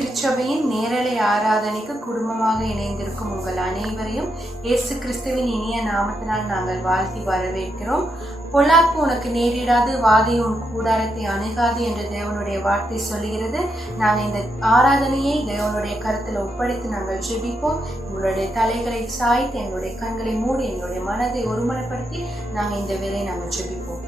திருச்சபையின் நேரலை ஆராதனைக்கு குடும்பமாக இணைந்திருக்கும் உங்கள் அனைவரையும் இயேசு கிறிஸ்துவின் இனிய நாமத்தினால் நாங்கள் வாழ்த்தி வரவேற்கிறோம். பொல்லாப்பு உனக்கு நேரிடாது, வாதை உன் கூடாரத்தை அணுகாது என்று தேவனுடைய வார்த்தை சொல்லுகிறது. நாங்கள் இந்த ஆராதனையை தேவனுடைய கருத்தில் ஒப்படைத்து நாங்கள் ஜெபிப்போம். எங்களுடைய தலைகளை சாய்த்து, எங்களுடைய கண்களை மூடி, எங்களுடைய மனதை ஒருமுறைப்படுத்தி நாங்கள் இந்த வேலையை நாங்கள் ஜெபிப்போம்.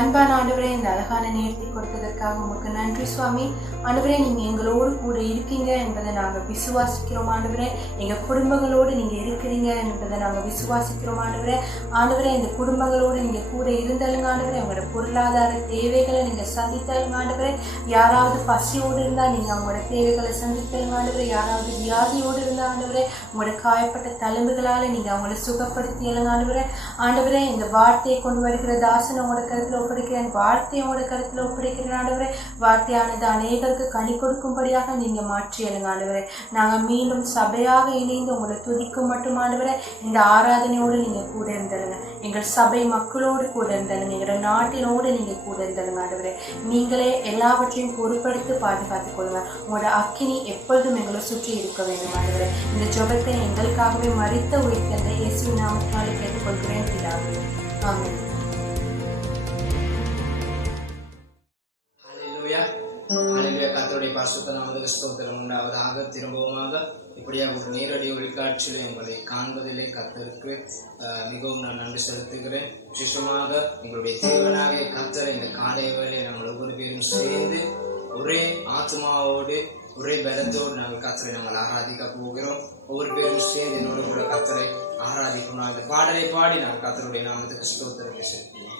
அன்பான ஆண்டவரே, இந்த அழகான நேரத்தை கொடுத்ததற்காக உங்களுக்கு நன்றி சுவாமி. ஆண்டவரே, நீங்கள் எங்களோடு கூட இருக்கீங்க என்பதை நாங்கள் விசுவாசிக்கிறோம். ஆண்டவரே, எங்கள் குடும்பங்களோடு நீங்கள் இருக்கிறீங்க என்பதை நாங்கள் விசுவாசிக்கிறோம். ஆண்டவரே, இந்த குடும்பங்களோடு நீங்கள் கூட இருந்தாலுங்க ஆண்டவரே. உங்களோட பொருளாதார தேவைகளை நீங்கள் சந்தித்தாலுங்க ஆண்டவரே. யாராவது பசியோடு இருந்தால் நீங்கள் அவங்களோட தேவைகளை சந்தித்தாலுங்க ஆண்டவரே. யாராவது வியாதியோடு இருந்தால் ஆண்டவரே, உங்களோட காயப்பட்ட தழும்புகளால் நீங்கள் அவங்கள சுகப்படுத்தியலுங்க ஆண்டவரே. ஆண்டவரே, இந்த வார்த்தையை கொண்டு வருகிற தாசன் உங்களோட கருத்தில் ஒப்படைக்கிறேன். வார்த்தையோட கருத்தில் ஒப்படைக்கிறேன் ஆண்டவரே. வார்த்தையானது அநேகருக்கு கனி கொடுக்கும்படியாக நீங்க மாற்றியலுங்க ஆண்டவரே. நாங்கள் மீண்டும் சபையாக இணைந்து உங்களை துதிக்கும் மட்டும் ஆண்டவரே. இந்த ஆராதனையோடு நீங்க கூட இருந்தலுங்க. எங்கள் சபை மக்களோடு கூட இருந்தலுங்க. எங்களோட நாட்டினோடு நீங்க கூட இருந்தலுங்க ஆண்டவரே. நீங்களே எல்லாவற்றையும் பொறுப்படுத்தி பாதுகாத்துக் கொள்ளுங்க. உங்களோட அக்கினி எப்பொழுதும் எங்களை சுற்றி இருக்க வேண்டும் ஆண்டவரே. இந்த ஜெபத்தை எங்களுக்காகவே மரித்த உயிர்த்தெழுந்த இயேசுவின் நாமத்தினாலே கேட்டுக்கொள்கிறேன் பிதாவே. ஆமென். கர்த்தருடைய பரிசுத்த நாமத்துக்கு ஸ்தோத்திரம் உண்டாவதாக. திரும்பவுமாக இப்படியாக ஒரு நேரடி ஒளிக்காட்சியில் உங்களை காண்பதிலே கர்த்தருக்கு மிகவும் நான் நன்றி செலுத்துகிறேன். விசேஷமாக எங்களுடைய தேவனாகிய கர்த்தரை இந்த காலை வேளையை நாங்கள் ஒவ்வொரு பேரும் சேர்ந்து ஒரே ஆத்மாவோடு ஒரே பலத்தோடு நாங்கள் கர்த்தரை நாங்கள் ஆராதிக்க போகிறோம். ஒவ்வொரு பேரும் சேர்ந்து என்னோடு கூட கர்த்தரை ஆராதிக்கணும். இந்த பாடலை பாடி நாங்கள் கர்த்தருடைய நாமத்துக்கு ஸ்தோத்திரத்தை செலுத்துவோம்.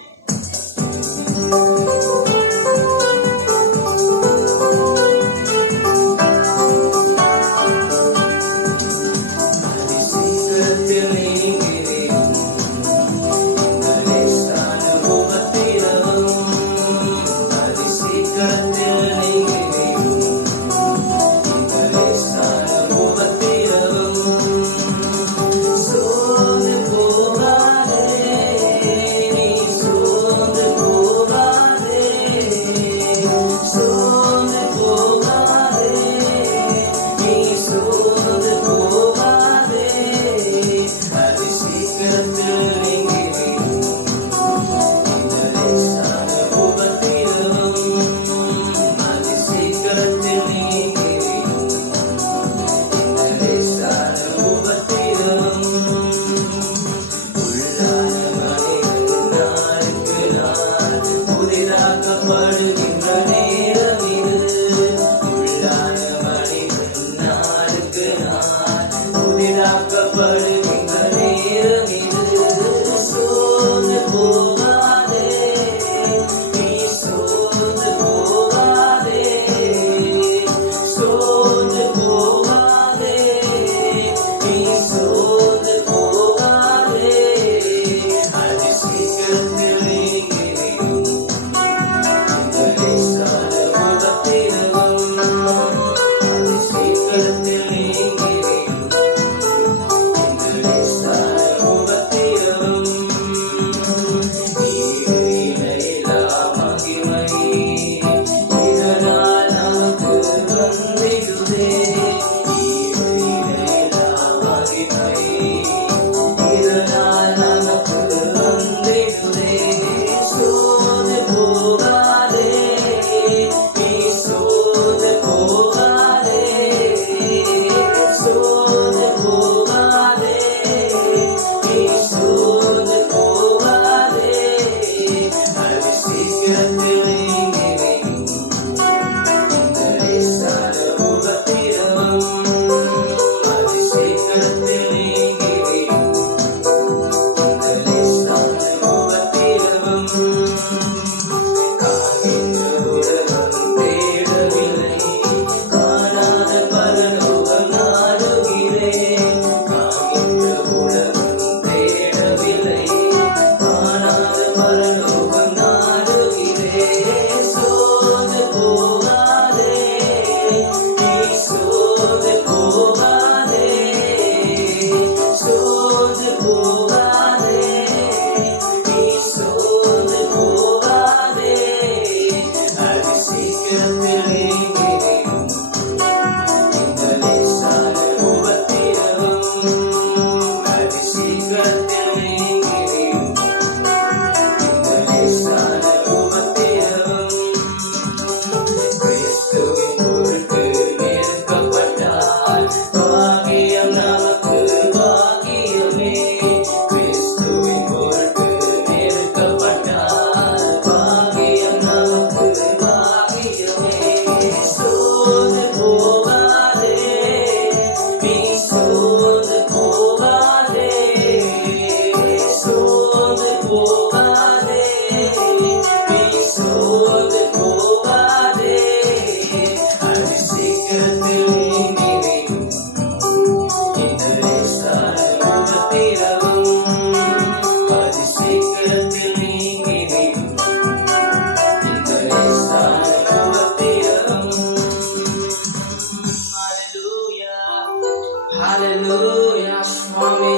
ஹalleluya சுவாமி.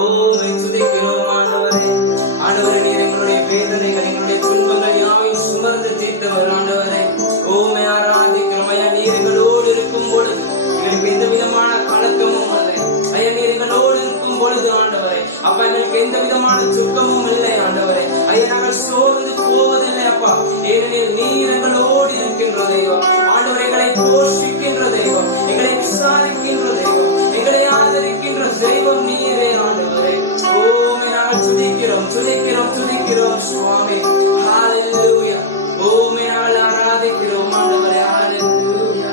உம்மை துதிக்கிறோம் ஆண்டவரே. ஆண்டவரே, நீர் எங்களுடைய வேதனைகள், எங்களுடைய துன்பங்கள் யாவையும் சுமந்து தீர்த்தவர் ஆண்டவரே. உம்மை ஆராதிக்கிறோம் ஐயா. நீர் எங்களோடு இருக்கும் பொழுது எங்களுக்கு எந்த விதமான கலக்கமும் இல்லை ஐயா. நீர் எங்களோடு இருக்கும் பொழுது ஆண்டவரே அப்பா எங்களுக்கு எந்த விதமான துக்கமும் இல்லை ஆண்டவரே ஐயா. நாங்கள் சோர்ந்து போவதில்லை அப்பா. ஏனெனில் நீர் எங்களோடு இருக்கின்ற தெய்வம் ஆண்டவரே. எங்களை போஷிக்கின்ற தெய்வம், எங்களை விசாரிக்கின்ற தெய்வம், எங்களை ஆதரிக்கின்ற தெய்வம் நீரே ஆண்டவரே. உம்மை நாங்கள் துதிக்கிறோம் துதிக்கிறோம் துதிக்கிறோம் சுவாமி. ஹalleluya. உம்மை நாங்கள் ஆராதிக்கிறோம் ஆண்டவரே. ஹalleluya.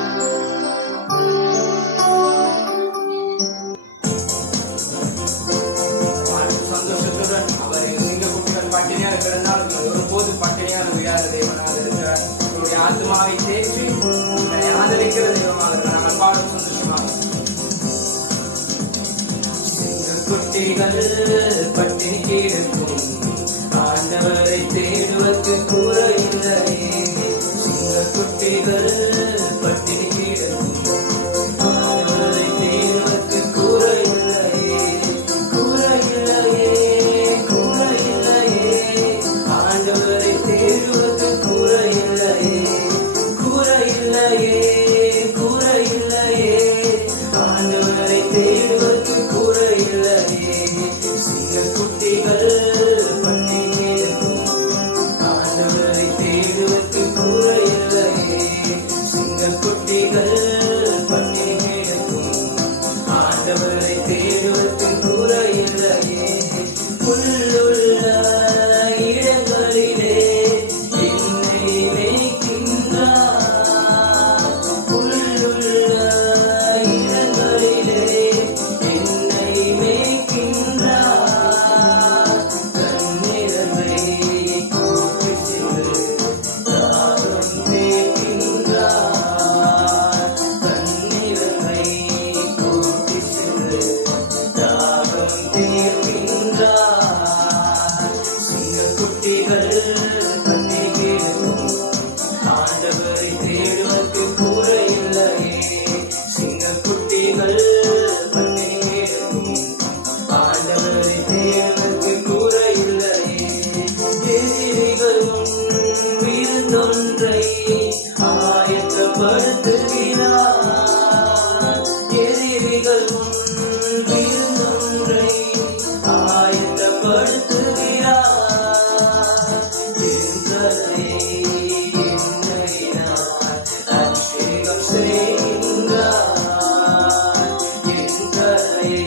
சந்தோஷத்துடன் அவர் சிங்கக்குட்டிகள் பட்டினியாக கிடந்தால் ஒருபோது பட்டினியாக விடாத தேவனாக இருக்கிறார். உங்களுடைய ஆத்மாவை தேற்றி உங்களை ஆதரிக்கிற தெய்வமாக இருக்கிறார். நாங்கள் பாடும் சந்தோஷமாக. சிங்கக்குட்டிகள் பட்டினி கிடக்கும் ஆண்டவரை தேடுவதற்கு குறையில்லையே. சிங்கக்குட்டிகள் பட்டினி கிடக்கும் ஆண்டவரை தேடுவதற்கு குறையில்லையே. குறையில்லையே குறையில்லையே ஆண்டவரை தேடுவதற்கு குறையில்லையே. குறையில்லையே குறையில்லையே ஆண்டவரை தேடுவதற்கு குறையில்லையே. சிங்கக்குட்டிகள் பட்டினி கிடக்கும் ஆண்டவரை தேடுவதற்கு குறையில்லையே. சிங்கக்குட்டிகள் பட்டினி கிடக்கும் ஆண்டவரை தேடுவதற்கு குறையில்லையே. புல்லுள்ள இடங்களிலே என்னை மேய்க்கின்றார். புல்லுள்ள இடங்களிலே என்னை மேய்க்கின்றார். தன்னிறமை கூட்டிச் சென்று தாகம் தீர்க்கின்றார். தன்னிறமை கூட்டிச் சென்று தாகம் தீர்க்கின்றார். சிங்கக்குட்டிகள் பட்டினி கிடக்கும் ஆண்டவரை தேடுவதற்கு குறையில்லையே. சிங்கக்குட்டிகள் பட்டினி கிடக்கும் ஆண்டவரை தேடுவதற்கு குறையில்லையே. எதிரிகள் முன் விருந்தொன்றை ஆயத்தப்படுத்துகிறார். எதிரிகள் முன் விருந்தொன்றை ஆயத்தப்படுத்துகிறார். என் தலையை எண்ணெயினால் அபிஷேகம் செய்கின்றார். என் தலையை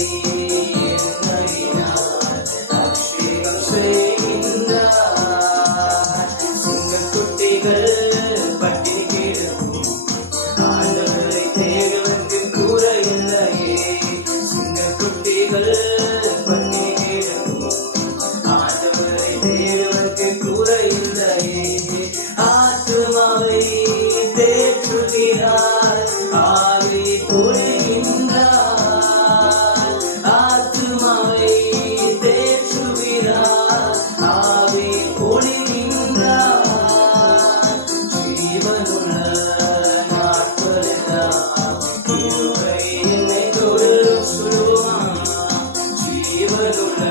எண்ணெயினால் அபிஷேகம் செய்கின்றார். சிங்கக்குட்டிகள் பட்டினி கிடக்கும் ஆண்டவரை தேடுவதற்கு குறையில்லையே. சிங்கக்குட்டிகள் பட்டினி கிடக்கும் ஆண்டவரை தேடுவதற்கு குறையில்லையே. ஆத்துமாவை தேற்றுகிறார், ஆவி பொழிகின்றார். ஆத்துமாவை தேற்றுகிறார், ஆவி பொழிகின்றார். ஜீவனுள்ள நாட்களெல்லாம் கிருபை என்னை தொடரும் சொல்லுவான். ஜீவனுள்ள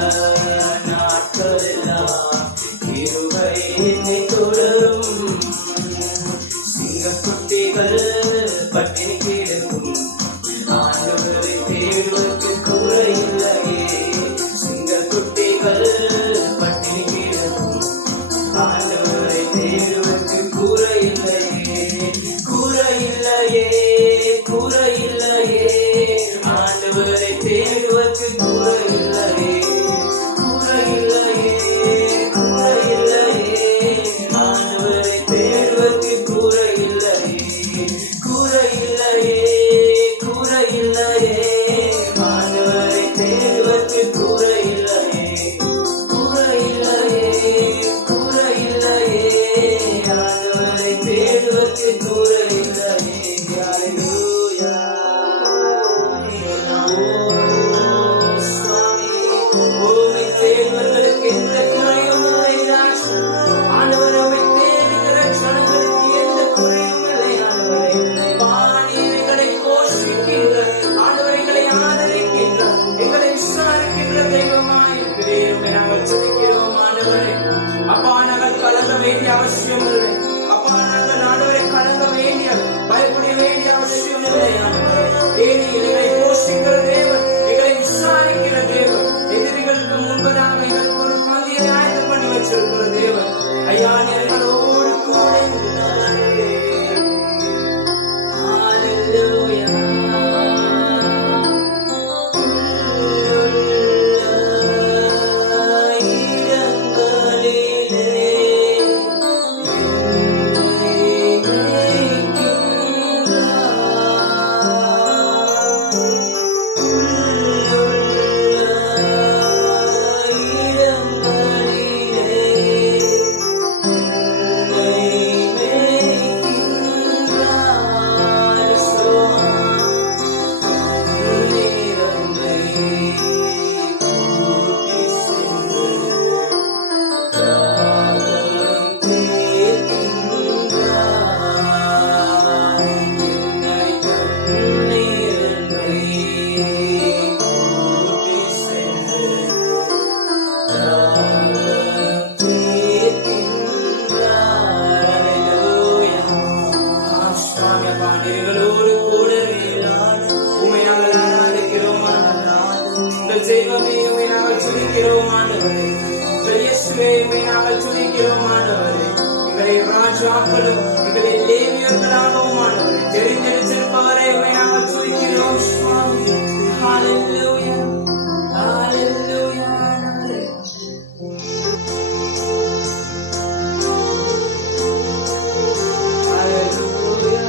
நாட்களெல்லாம் கிருபை என்னை தொடரும். சிங்கக்குட்டிகள் பட்டினி கிடக்கும் ஆண்டவரை தேடுவதற்கு குறையில்லையே. சிங்கக்குட்டிகள் பட்டினி கிடக்கும் ஆண்டவரை தேடுவதற்கு குறையில்லையே. குறையில்லையே குறையில்லையே ஆண்டவரை தேடுவதற்கு குறையில்லையே. குறையில்லையே குறையில்லையே ஆண்டவரை தேடுவதற்கு குறையில்லையே. குறையில்லையே குறையில்லையே ஆண்டவரை தேடுவதற்கு குறையில்லையே. குறையில்லையே குறையில்லையே ஆண்டவரை தேடுவதற்கு குறையில்லையே. ஹalleluya. சுவாமி, உம்மை தேடுவதற்கு எந்த குறையும் இல்லை ராஜா. ஆண்டவரே, உம்மை தேடுகிற ஜனங்களுக்கு எந்த குறையும் இல்லை ஆண்டவரே. வானி எங்களை போஷிக்கின்ற ஆண்டவரை எங்களை ஆதரிக்கின்ற தெய்வமே உம்மை நாங்கள் துதிக்கிறோம் ஆண்டவரே. இயேசுவே உம்மை நாங்கள் துதிக்கிறோம் ஆண்டவரே. எங்களை ராஜாக்களும் எங்களை லேவியர்களாகவும் ஆண்டவரே தெரிந்தெடுத்திருப்பவரை உம்மை நாங்கள் துதிக்கிறோம் சுவாமி. ஹalleluya ஹalleluya ஆண்டவரே. Hallelujah.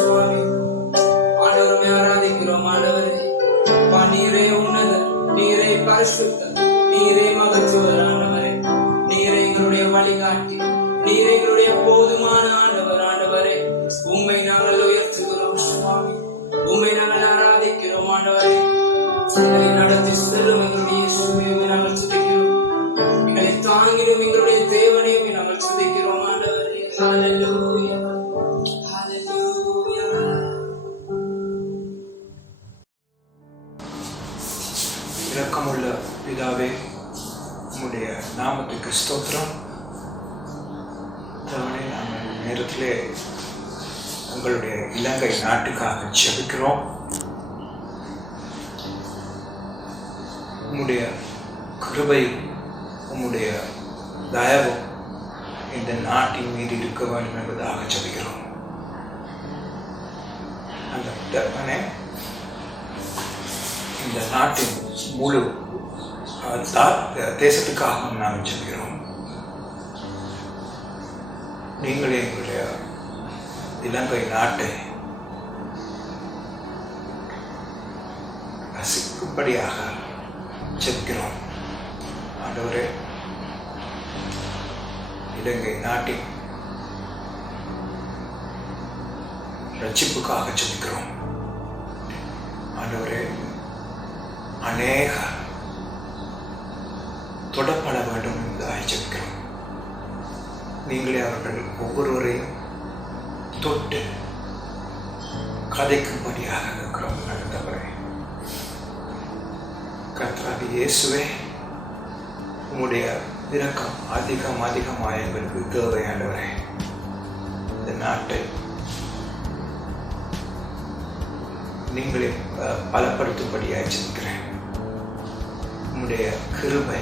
சுவாமி. ஆண்டவரை ஆராதிக்கிறோம். ஆண்டவரே அப்பா, நீரே உன்னதர், நீரே பரிசுத்தர், நீரே மகத்துவர். ஆண்டவரே நீரே எங்களுடைய வழிகாட்டி, நீரே எங்களுடைய போதுமான ஆண்டவர். ஆண்டவரே உம்மை நாங்கள் உயர்த்துகிறோம் சுவாமி, உம்மை நாங்கள் ஆராதிக்கிறோம். ஆண்டவரே எங்களை நடத்தி செல்லும் எங்களுடைய இயேசுவை நாங்கள் துதிக்கிறோம். எங்களை தாங்கிடும் எங்களுடைய தேவனையும் நாங்கள் துதிக்கிறோம். ஆண்டவரே ஹல்லேலூயா, ஹல்லேலூயா. இரக்கமுள்ள பிதாவே, உம்முடைய நாமத்துக்கு ஸ்தோத்திரம். தேவனே, நாங்கள் இந்த நேரத்திலே உங்களுடைய இலங்கை நாட்டுக்காக ஜெபிக்கிறோம். உம்முடைய கிருபை, உம்முடைய தயவும் இந்த நாட்டின் மீது இருக்க வேண்டும் என்பதாக ஜெபிக்கிறோம். அந்த தேவனே, இந்த நாட்டின் முழு தேசத்துக்காக நாம் ஜெபிக்கிறோம். நீங்களே எங்களுடைய இலங்கை நாட்டை ரசிக்கும்படியாக ஜெபிக்கிறோம். ஆண்டவரே, இலங்கை நாட்டின் ரட்சிப்புக்காக ஜெபிக்கிறோம். ஆண்டவரே, அநேக தொடப்பட வேண்டும் என்பதாக ஜெபிக்கிறோம். நீங்களே அவர்கள் ஒவ்வொருவரையும் தொட்டு கதைக்கும்படியாக இருக்கிறோம். நடந்தவரே, கர்த்தராகிய இயேசுவே, உம்முடைய இரக்கம் அதிகமாக எங்களுக்கு தேவையானவரே. இந்த நாட்டை நீங்களே பலப்படுத்தும்படியாக ஜெபிக்கிறேன். உம்முடைய கிருபை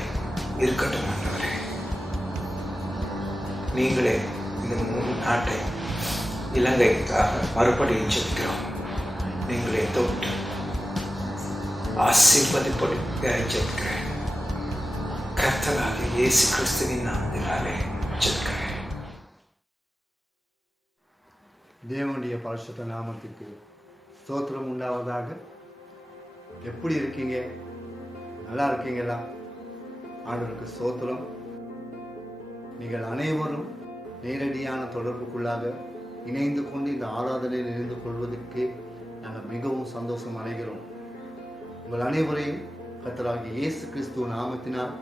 இருக்கட்டும் ஆண்டவரே. நீங்களே இந்த நாட்டை இலங்கைக்காக மறுபடியும் ஜெபிக்கிறோம். நீங்களே தொட்டு ஆசீர்வதிப்படியாக ஜெபிக்கிறேன். கர்த்தராகிய இயேசு கிறிஸ்துவின் நாமத்தினாலே ஜெபிக்கிறேன். தேவனுடைய பரிசுத்த நாமத்துக்கு ஸ்தோத்திரம் உண்டாவதாக. எப்படி இருக்கீங்க? நல்லா இருக்கீங்களா? ஆண்டவருக்கு ஸ்தோத்திரம். நீங்கள் அனைவரும் நேரடியான தொடர்புக்குள்ளாக இணைந்து கொண்டு இந்த ஆராதனையில் இணைந்து கொள்வதற்கு நாங்கள் மிகவும் சந்தோஷம் அடைகிறோம். உங்கள் அனைவரையும் கர்த்தராகிய இயேசு கிறிஸ்துவ நாமத்தினால்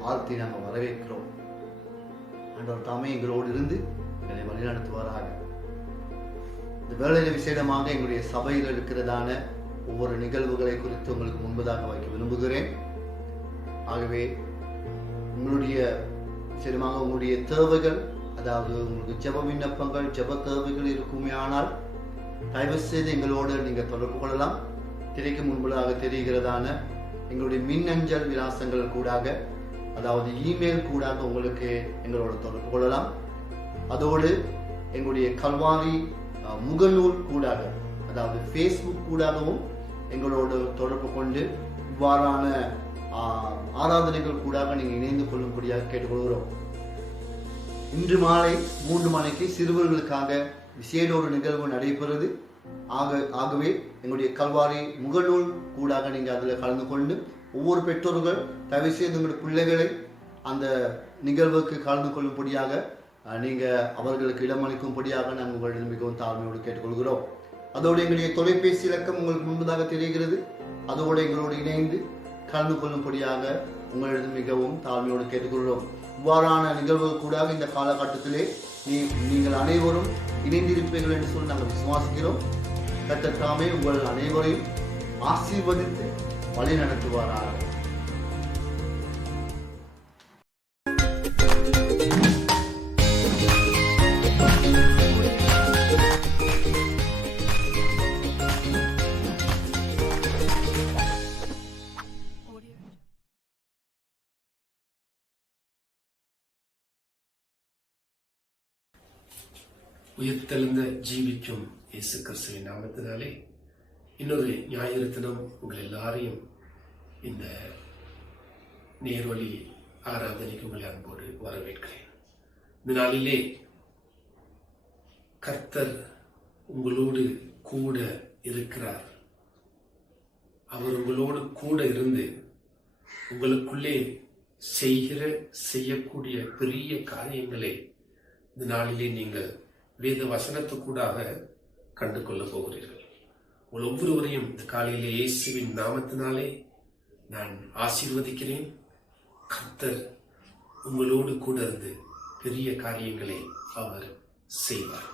வாழ்த்தி நாங்கள் வரவேற்கிறோம். ஆண்டவர் தாமே எங்களோடு இருந்து எங்களை வழிநடத்துவாராக. இந்த வேளையில விசேடமாக எங்களுடைய சபையில் இருக்கிறதான ஒவ்வொரு நிகழ்வுகளை குறித்து உங்களுக்கு முன்பதாக வைக்க விரும்புகிறேன். ஆகவே உங்களுடைய விசேடமாக உங்களுடைய தேவைகள், அதாவது உங்களுக்கு ஜெப விண்ணப்பங்கள், ஜெப தேவைகள் இருக்குமே ஆனால் தயவு செய்து எங்களோடு நீங்கள் தொடர்பு கொள்ளலாம். திரைக்கு முன்பதாக தெரிகிறதான எங்களுடைய மின்னஞ்சல் விலாசங்கள் கூடாக, அதாவது இமெயில் கூடாக உங்களுக்கு எங்களோட தொடர்பு கொள்ளலாம். அதோடு எங்களுடைய கல்வாரி முகநூல் கூடாக, அதாவது ஃபேஸ்புக் கூடாகவும் எங்களோடு தொடர்பு கொண்டு இவ்வாறான ஆராதனைகள் கூடாக நீங்கள் இணைந்து கொள்ளும்படியாக கேட்டுக்கொள்கிறோம். இன்று மாலை 3 மணிக்கு சிறுவர்களுக்காக விசேட ஒரு நிகழ்வு நடைபெறுது. ஆகவே எங்களுடைய கல்வாரி முகநூல் கூடாக நீங்கள் அதில் கலந்து கொண்டு ஒவ்வொரு பெற்றோர்கள் தயவு செய்து உங்களுடைய பிள்ளைகளை அந்த நிகழ்வுக்கு கலந்து கொள்ளும்படியாக நீங்கள் அவர்களுக்கு இடமளிக்கும்படியாக நாங்கள் உங்களிடம் மிகவும் தாழ்மையோடு கேட்டுக்கொள்கிறோம். அதோடு எங்களுடைய தொலைபேசி இலக்கம் உங்களுக்கு முன்பதாக தெரிகிறது. அதோடு எங்களோடு இணைந்து கலந்து கொள்ளும்படியாக உங்களிடம் மிகவும் தாழ்மையோடு கேட்டுக்கொள்கிறோம். இவ்வாறான நிகழ்வுகள் கூட இந்த காலகட்டத்திலே நீங்கள் அனைவரும் இணைந்திருப்பீர்கள் என்று சொல்லி நாங்கள் விசுவாசிக்கிறோம். கர்த்தர் தாமே உங்கள் அனைவரையும் ஆசீர்வதித்து வழி நடத்துவாராக. உயிர்த்தெழுந்த ஜீவிக்கும் இயேசு கிறிஸ்துவின் நாமத்தினாலே இன்னொரு ஞாயிறு தினம் உங்கள் எல்லாரையும் இந்த நேர்வழி ஆராதனைக்கு உங்களை அன்போடு வரவேற்கிறேன். இந்த நாளிலே கர்த்தர் உங்களோடு கூட இருக்கிறார். அவர் உங்களோடு கூட இருந்து உங்களுக்குள்ளே செய்யக்கூடிய பெரிய காரியங்களை இந்த நாளிலே நீங்கள் வேத வசனத்துக்கூடாக கண்டு கொள்ள போகிறீர்கள். உங்கள் ஒவ்வொருவரையும் இந்த காலையிலே இயேசுவின் நாமத்தினாலே நான் ஆசீர்வதிக்கிறேன். கர்த்தர் உங்களோடு கூட இருந்து பெரிய காரியங்களை அவர் செய்வார்.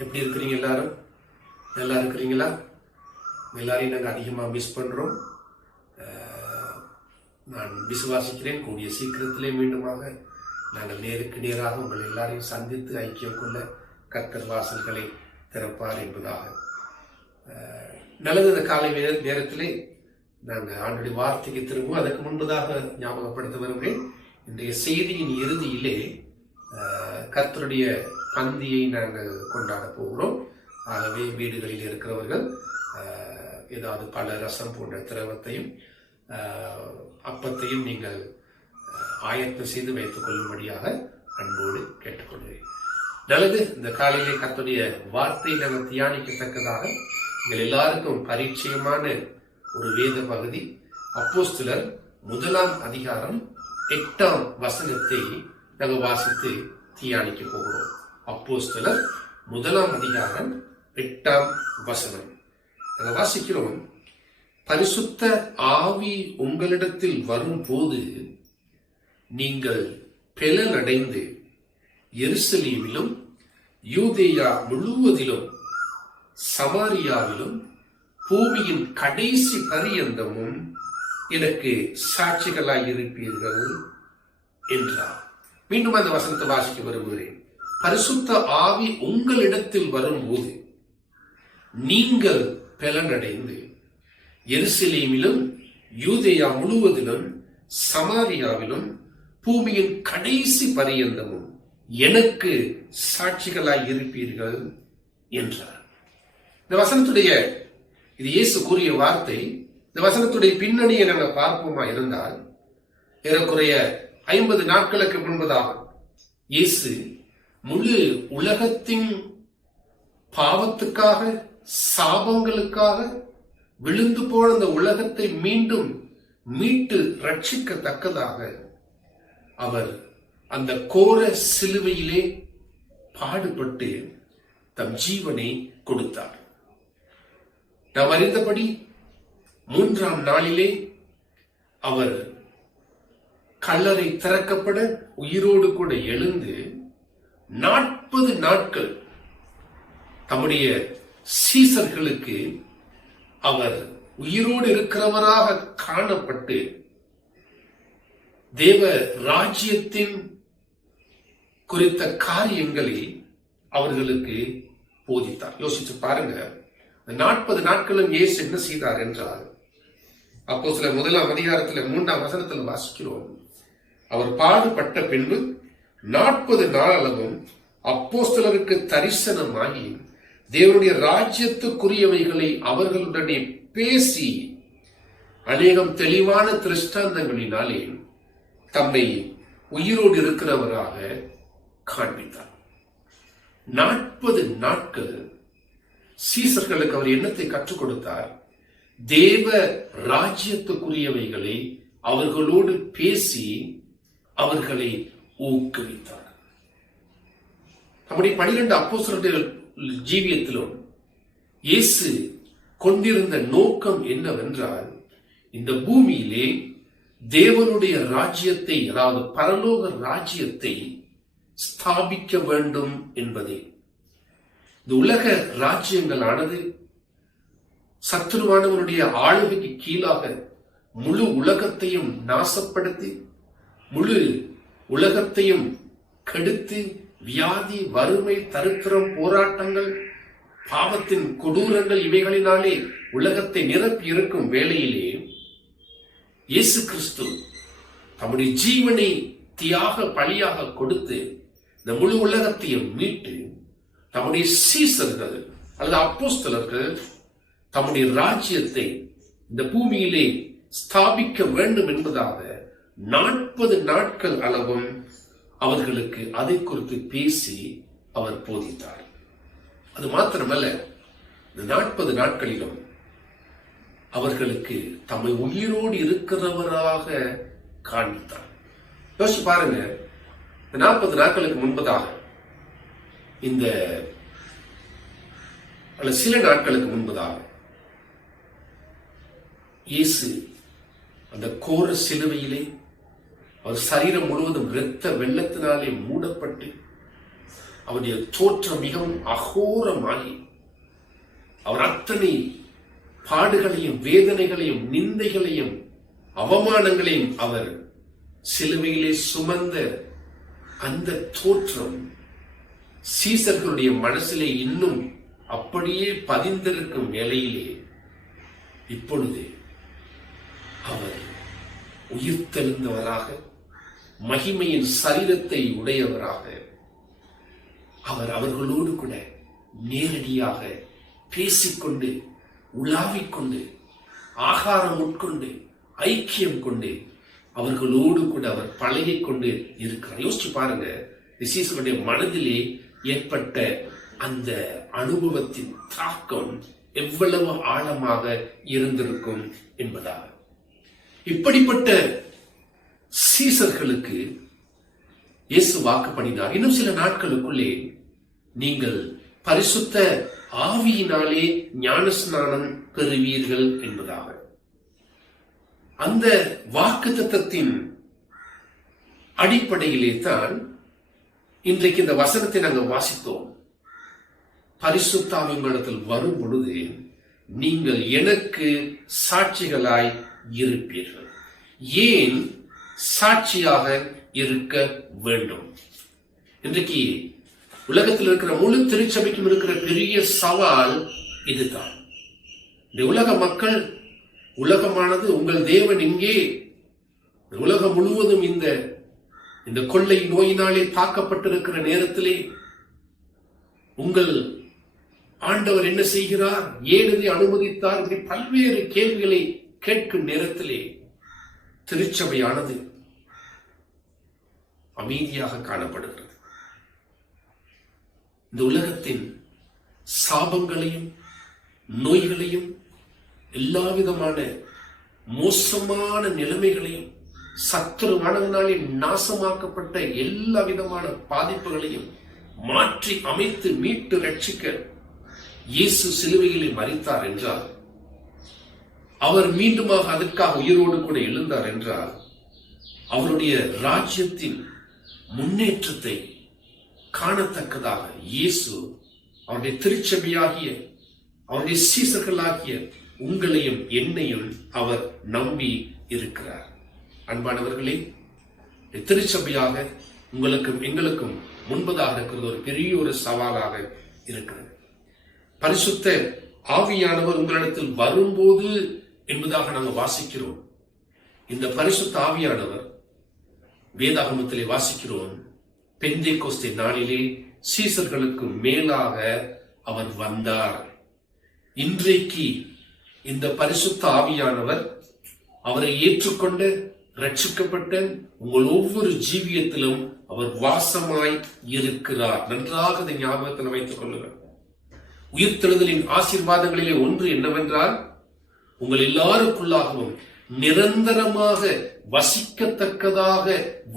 எப்படி இருக்கிறீங்க? எல்லாரும் நல்லா இருக்கிறீங்களா? எல்லாரையும் நாங்கள் அதிகமாக மிஸ் பண்றோம். நான் விசுவாசிக்கிறேன் கூடிய சீக்கிரத்திலே மீண்டுமாக நாங்கள் நேருக்கு நேராக உங்கள் எல்லாரையும் சந்தித்து ஐக்கியம் கொள்ள கர்த்தர் வாசல்களை திறப்பார் என்பதாக. நல்லது. இந்த காலை நேரத்திலே நாங்கள் ஆண்டுடைய வார்த்தைக்கு திரும்புவோம். அதற்கு முன்பதாக ஞாபகப்படுத்த வருகிறேன். இன்றைய செய்தியின் இறுதியிலே கர்த்தருடைய பந்தியை நாங்கள் கொண்டாட போகிறோம். ஆகவே வீடுகளில் இருக்கிறவர்கள் ஏதாவது பல ரசம் போன்ற திரவத்தையும் அப்பத்தையும் நீங்கள் ஆயத்தம் செய்து வைத்துக் கொள்ளும்படியாக அன்போடு கேட்டுக்கொள்கிறேன். நல்லது. இந்த காலையிலே கர்த்தருடைய வார்த்தை நாங்கள் தியானிக்கத்தக்கதாக எங்கள் எல்லாருக்கும் பரிச்சயமான ஒரு வேத பகுதி அப்போஸ்தலர் 1 அதிகாரம் 8 வசனத்தை நாங்கள் வாசித்து தியானிக்க போகிறோம். அப்போஸ்தலர் 1 அதிகாரம் 8 வசனம் நாங்கள் வாசிக்கிறோம். பரிசுத்த ஆவி உங்களிடத்தில் வரும்போது நீங்கள் பெலனடைந்து எருசலேமிலும் யூதேயா முழுவதிலும் சமாரியாவிலும் பூமியின் கடைசி பரியந்தமும் எனக்கு சாட்சிகளாயிருப்பீர்கள் என்றார். மீண்டும் அந்த வசனத்தை வாசிக்க விரும்புகிறேன். பரிசுத்த ஆவி உங்களிடத்தில் வரும்போது நீங்கள் பெலனடைந்து எருசலேமிலும் யூதேயா முழுவதிலும் சமாரியாவிலும் பூமியின் கடைசி பரியந்தமும் எனக்கு சாட்சிகளாய் இருப்பீர்கள் என்றார். இந்த வசனத்துடைய இது இயேசு கூறிய வார்த்தை. இந்த வசனத்துடைய பின்னணியை நாங்கள் பார்ப்போமா இருந்தால், ஏறக்குறைய 50 நாட்களுக்கு முன்பதாக இயேசு முழு உலகத்தின் பாவத்துக்காக, சாபங்களுக்காக விழுந்து போன அந்த உலகத்தை மீண்டும் மீட்டு ரட்சிக்கத்தக்கதாக அவர் அந்த கோர சிலுவையிலே பாடுபட்டு தம் ஜீவனை கொடுத்தார். நாம் அறிந்தபடி 3ஆம் நாளிலே அவர் கல்லறை திறக்கப்பட உயிரோடு கூட எழுந்து 40 நாட்கள் தம்முடைய சீசர்களுக்கு அவர் உயிரோடு இருக்கிறவராக காணப்பட்டு தேவ ராஜ்யத்தின் குறித்த காரியங்களை அவர்களுக்கு போதித்தார். யோசிச்சு பாருங்க. 40 நாட்களும் இயேசு என்ன செய்தார் என்றால், அப்போஸ்தலர் 1 அதிகாரத்தில் 3ஆம் வசனத்தில் வாசிக்கிறோம். அவர் பாடுபட்ட பின்பு 40 நாளளவும் அப்போஸ்தலருக்கு தரிசனமாகி தேவனுடைய ராஜ்யத்துக்குரியவைகளை அவர்களுடனே பேசி அநேகம் தெளிவான திருஷ்டாந்தங்களினாலே தம்மை உயிரோடு இருக்கிறவராக காண்பித்தார். 40 நாட்கள் சீசர்களுக்கு அவர் என்னத்தை கற்றுக் கொடுத்தார்? தேவ ராஜ்யத்துக்குரியவைகளை அவர்களோடு பேசி அவர்களை ஊக்குவித்தார். நம்முடைய 12 அப்போஸ்தலர்கள் ஜீவியத்திலும் இயேசு கொண்டிருந்த நோக்கம் என்னவென்றால், இந்த பூமியிலே தேவனுடைய ராஜ்யத்தை, அதாவது பரலோக ராஜ்யத்தை ஸ்தாபிக்க வேண்டும் என்பதே. இந்த உலக ராஜ்யங்களானது சத்துருவானவனுடைய ஆளுகைக்கு கீழாக முழு உலகத்தையும் நாசப்படுத்தி, முழு உலகத்தையும் கெடுத்து, வியாதி, வறுமை, தரித்திரம், போராட்டங்கள், பாவத்தின் கொடூரங்கள் இவைகளினாலே உலகத்தை நிரப்பி இருக்கும் வேளையிலே இயேசு கிறிஸ்து தம்முடைய ஜீவனை தியாக பலியாக கொடுத்து இந்த முழு உலகத்தையும் மீட்டு தம்முடைய சீசர்கள் அல்லது அப்போஸ்தலர்கள் தம்முடைய ராஜ்யத்தை இந்த பூமியிலே ஸ்தாபிக்க வேண்டும் என்பதாக 40 நாட்கள் அளவும் அவர்களுக்கு அதை குறித்து பேசி அவர் போதித்தார். அது மாத்திரமல்ல, இந்த 40 நாட்களிலும் அவர்களுக்கு தம்மை உயிரோடு இருக்கிறவராக காண்பித்தார். யோசிச்சு பாருங்க, இந்த 40 நாட்களுக்கு முன்பதாக, இந்த சில நாட்களுக்கு முன்பதாக இயேசு அந்த கோர சிலுவையிலே அவர் சரீரம் முழுவதும் இரத்த வெள்ளத்தினாலே மூடப்பட்டு அவருடைய தோற்றம் மிகவும் அகோரமாகி அவர் அத்தனை பாடுகளையும் வேதனைகளையும் நிந்தைகளையும் அவமானங்களையும் அவர் சிலுவையிலே சுமந்த அந்த தோற்றம் சீசர்களுடைய மனசிலே இன்னும் அப்படியே பதிந்திருக்கும் வேளையிலே இப்பொழுது அவர் உயிர்த்தெழுந்தவராக, மகிமையின் சரீரத்தை உடையவராக அவர் அவர்களோடு கூட நேரடியாக பேசிக்கொண்டு, உலாவிக்கொண்டு, ஆகாரம் உட்கொண்டு, ஐக்கியம் கொண்டு அவர்களோடு கூட அவர் பழகிக்கொண்டு இருக்கிறார். யோசிச்சு பாருங்க, சீசருடைய மனதிலே ஏற்பட்ட அந்த அனுபவத்தின் தாக்கம் எவ்வளவு ஆழமாக இருந்திருக்கும் என்பதாக. இப்படிப்பட்ட சீசர்களுக்கு இயேசு வாக்கு பண்ணினார், இன்னும் சில நாட்களுக்குள்ளே நீங்கள் பரிசுத்த ஆவியினாலே ஞானஸ்நானம் பெறுவீர்கள் என்பதாக. அந்த வாக்குத்தத்தத்தின் அடிப்படையிலே தான் இன்றைக்கு இந்த வசனத்தை நாங்கள் வாசித்தோம். பரிசுத்த ஆவி உங்களிடத்தில் வரும் பொழுது நீங்கள் எனக்கு சாட்சிகளாய் இருப்பீர்கள். ஏன் சாட்சியாக இருக்க வேண்டும்? இன்றைக்கு உலகத்தில் இருக்கிற முழு திருச்சபைக்கும் இருக்கிற பெரிய சவால் இதுதான். இந்த உலக மக்கள், உலகமானது உங்கள் தேவன் இங்கே, உலகம் முழுவதும் இந்த கொள்ளை நோயினாலே தாக்கப்பட்டிருக்கிற நேரத்திலே உங்கள் ஆண்டவர் என்ன செய்கிறார், ஏன் இதை அனுமதித்தார், இப்படி பல்வேறு கேள்விகளை கேட்கும் நேரத்திலே திருச்சபையானது அமைதியாக காணப்படுகிறது. இந்த உலகத்தின் சாபங்களையும் நோய்களையும் எல்லா விதமான மோசமான நிலைமைகளையும் சத்துருவானவனாலே நாசமாக்கப்பட்ட எல்லா விதமான பாதிப்புகளையும் மாற்றி அமைத்து மீட்டு ரட்சிக்க இயேசு சிலுவையிலே மரித்தார் என்றால், அவர் மீண்டுமாக அதற்காக உயிரோடு கூட எழுந்தார் என்றால், அவருடைய ராஜ்யத்தின் முன்னேற்றத்தை காணத்தக்கதாக இயேசு அவருடைய திருச்சபையாகிய, அவருடைய சீசர்களாகிய உங்களையும் என்னையும் அவர் நம்பி இருக்கிறார். அன்பானவர்களே, திருச்சபையாக உங்களுக்கும் எங்களுக்கும் முன்பதாக இருக்கிறது ஒரு பெரிய ஒரு சவாலாக இருக்கிறது. பரிசுத்த ஆவியானவர் உங்களிடத்தில் வரும்போது என்பதாக நாங்கள் வாசிக்கிறோம். இந்த பரிசுத்த ஆவியானவர் வேதாகமத்திலே வாசிக்கிறோம், பெந்தேகோஸ்தே நாளிலே சீசர்களுக்கு மேலாக அவர் வந்தார். இன்றைக்கு இந்த பரிசுத்த ஆவியானவர் அவரை ஏற்றுக்கொண்ட, ரட்சிக்கப்பட்ட உங்கள் ஒவ்வொரு ஜீவியத்திலும் அவர் வாசமாய் இருக்கிறார். நன்றாக அதை ஞாபகத்தில் வைத்துக் கொள்ளுங்கள். உயிர்த்தெழுதலின் ஆசீர்வாதங்களிலே ஒன்று என்னவென்றால், உங்கள் எல்லாருக்குள்ளாகவும் நிரந்தரமாக வசிக்கத்தக்கதாக,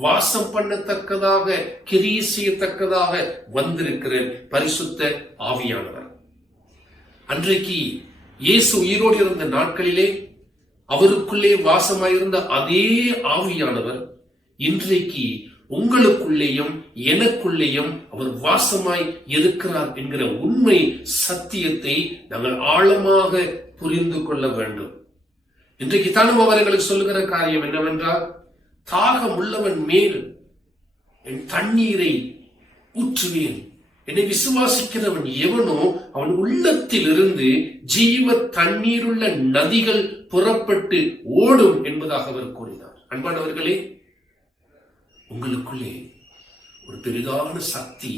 வாசம் பண்ணத்தக்கதாக, கிரியை செய்யத்தக்கதாக வந்திருக்கிற பரிசுத்த ஆவியானவர். அன்றைக்கு இயேசு உயிரோடு இருந்த நாட்களிலே அவருக்குள்ளே வாசமாயிருந்த அதே ஆவியானவர் இன்றைக்கு உங்களுக்குள்ளேயும் எனக்குள்ளேயும் அவர் வாசமாய் இருக்கிறார் என்கிற உண்மை சத்தியத்தை நாங்கள் ஆழமாக புரிந்து கொள்ள வேண்டும். இன்றைக்கு தானும் அவர்களுக்கு சொல்லுகிற காரியம் என்னவென்றால், தாகம் உள்ளவன் மேல் என் தண்ணீரை ஊற்றுவேன், என்னை விசுவாசிக்கிறவன் எவனோ அவன் உள்ளத்தில் இருந்து ஜீவ தண்ணீருள்ள நதிகள் புறப்பட்டு ஓடும் என்பதாக அவர் கூறினார். அன்பானவர்களே, உங்களுக்குள்ளே ஒரு பெரிதான சக்தி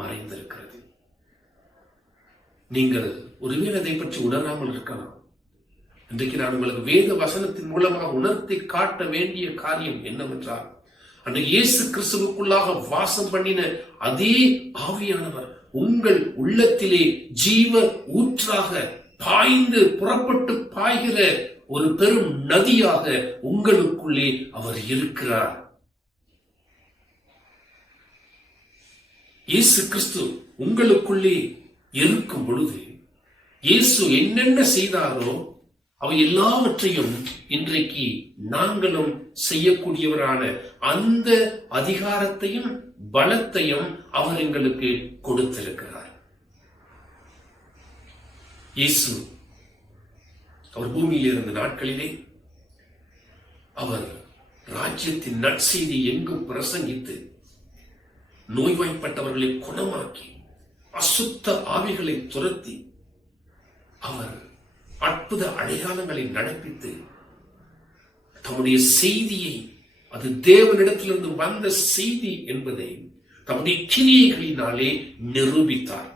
மறைந்திருக்கிறது. நீங்கள் ஒருவேளை அதை பற்றி உணராமல் இருக்கலாம். இன்றைக்கு நான் உங்களுக்கு வேத வசனத்தின் மூலமாக உணர்த்தி காட்ட வேண்டிய காரியம் என்னவென்றால், அந்த இயேசு கிறிஸ்துவுக்குள்ளாக வாசம் பண்ணின அதே ஆவியானவர் உங்கள் உள்ளத்திலே ஜீவ ஊற்றாக பாய்ந்து புறப்பட்டு பாய்கிற ஒரு பெரும் நதியாக உங்களுக்குள்ளே அவர் இருக்கிறார். இயேசு கிறிஸ்து உங்களுக்குள்ளே இருக்கும் பொழுது இயேசு என்னென்ன செய்தாரோ அவை எல்லாவற்றையும் இன்றைக்கு நாங்களும் செய்யக்கூடியவரான அந்த அதிகாரத்தையும் பலத்தையும் அவர் எங்களுக்கு கொடுத்திருக்கிறார். இயேசு அவர் பூமியில் இருந்த நாட்களிலே அவர் ராஜ்யத்தின் நற்செய்தி எங்கும் பிரசங்கித்து நோய்வாய்ப்பட்டவர்களை குணமாக்கி அசுத்த ஆவிகளை துரத்தி அவர் அற்புத அடையாளங்களை நடப்பித்து தம்முடைய செய்தியை, அது தேவனிடத்திலிருந்து வந்த செய்தி என்பதை தம்முடைய கிரியைகளினாலே நிரூபித்தார்.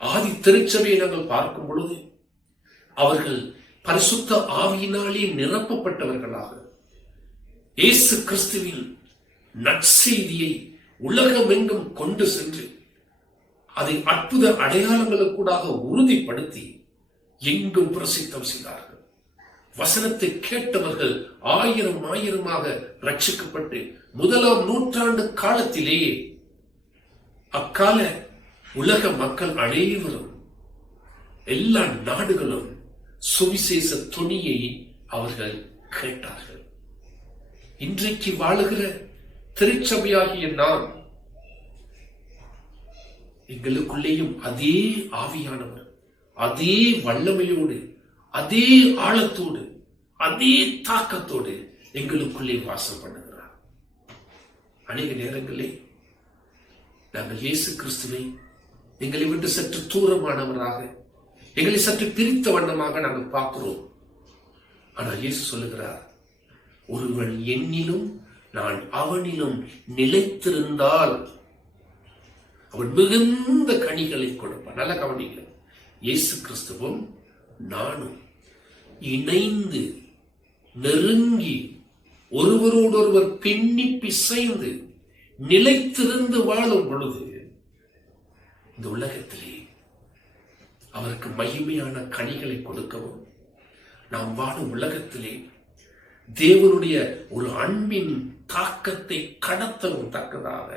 ஆதி திருச்சபையை நாங்கள் பார்க்கும் பொழுது அவர்கள் பரிசுத்த ஆவியினாலே நிரப்பப்பட்டவர்களாக இயேசு கிறிஸ்துவின் நற்செய்தியை உலகமெங்கும் கொண்டு சென்று அதை அற்புத அடையாளங்களுக்கூடாக உறுதிப்படுத்தி எங்கும் பிரசித்தம் செய்தார்கள். வசனத்தை கேட்டவர்கள் ஆயிரமாக ரட்சிக்கப்பட்டு 1ஆம் நூற்றாண்டு காலத்திலேயே அக்கால உலக மக்கள் அனைவரும் எல்லா நாடுகளும் சுவிசேஷ துணியை அவர்கள் கேட்டார்கள். இன்றைக்கு வாழுகிற திருச்சபையாகிய நாம் எங்களுக்குள்ளேயும் அதே ஆவியானவர் அதே வல்லமையோடு அதே ஆழத்தோடு அதே தாக்கத்தோடு எங்களுக்குள்ளே வாசம் பண்ணுகிறார். அநேக நேரங்களில் நாங்கள் இயேசு கிறிஸ்துவை எங்களை விட்டு சற்று தூரமானவராக, எங்களை சற்று பிரித்த வண்ணமாக நாங்கள் பார்க்கிறோம். ஆனால் இயேசு சொல்லுகிறார், ஒருவன் என்னிலும் நான் அவனிலும் நிலைத்திருந்தால் அவன் மிகுந்த கனிகளை கொடுப்பான். நல்ல கவனிங்க, இயேசு கிறிஸ்துவும் நானும் இணைந்து நெருங்கி ஒருவரோடொருவர் பின்னி பிசைந்து நிலைத்திருந்து வாழும் பொழுது இந்த உலகத்திலே அவருக்கு மகிமையான கனிகளை கொடுக்கவும், நாம் வாழும் உலகத்திலே தேவனுடைய ஒரு அன்பின் தாக்கத்தை கடத்தவும் தக்கதாக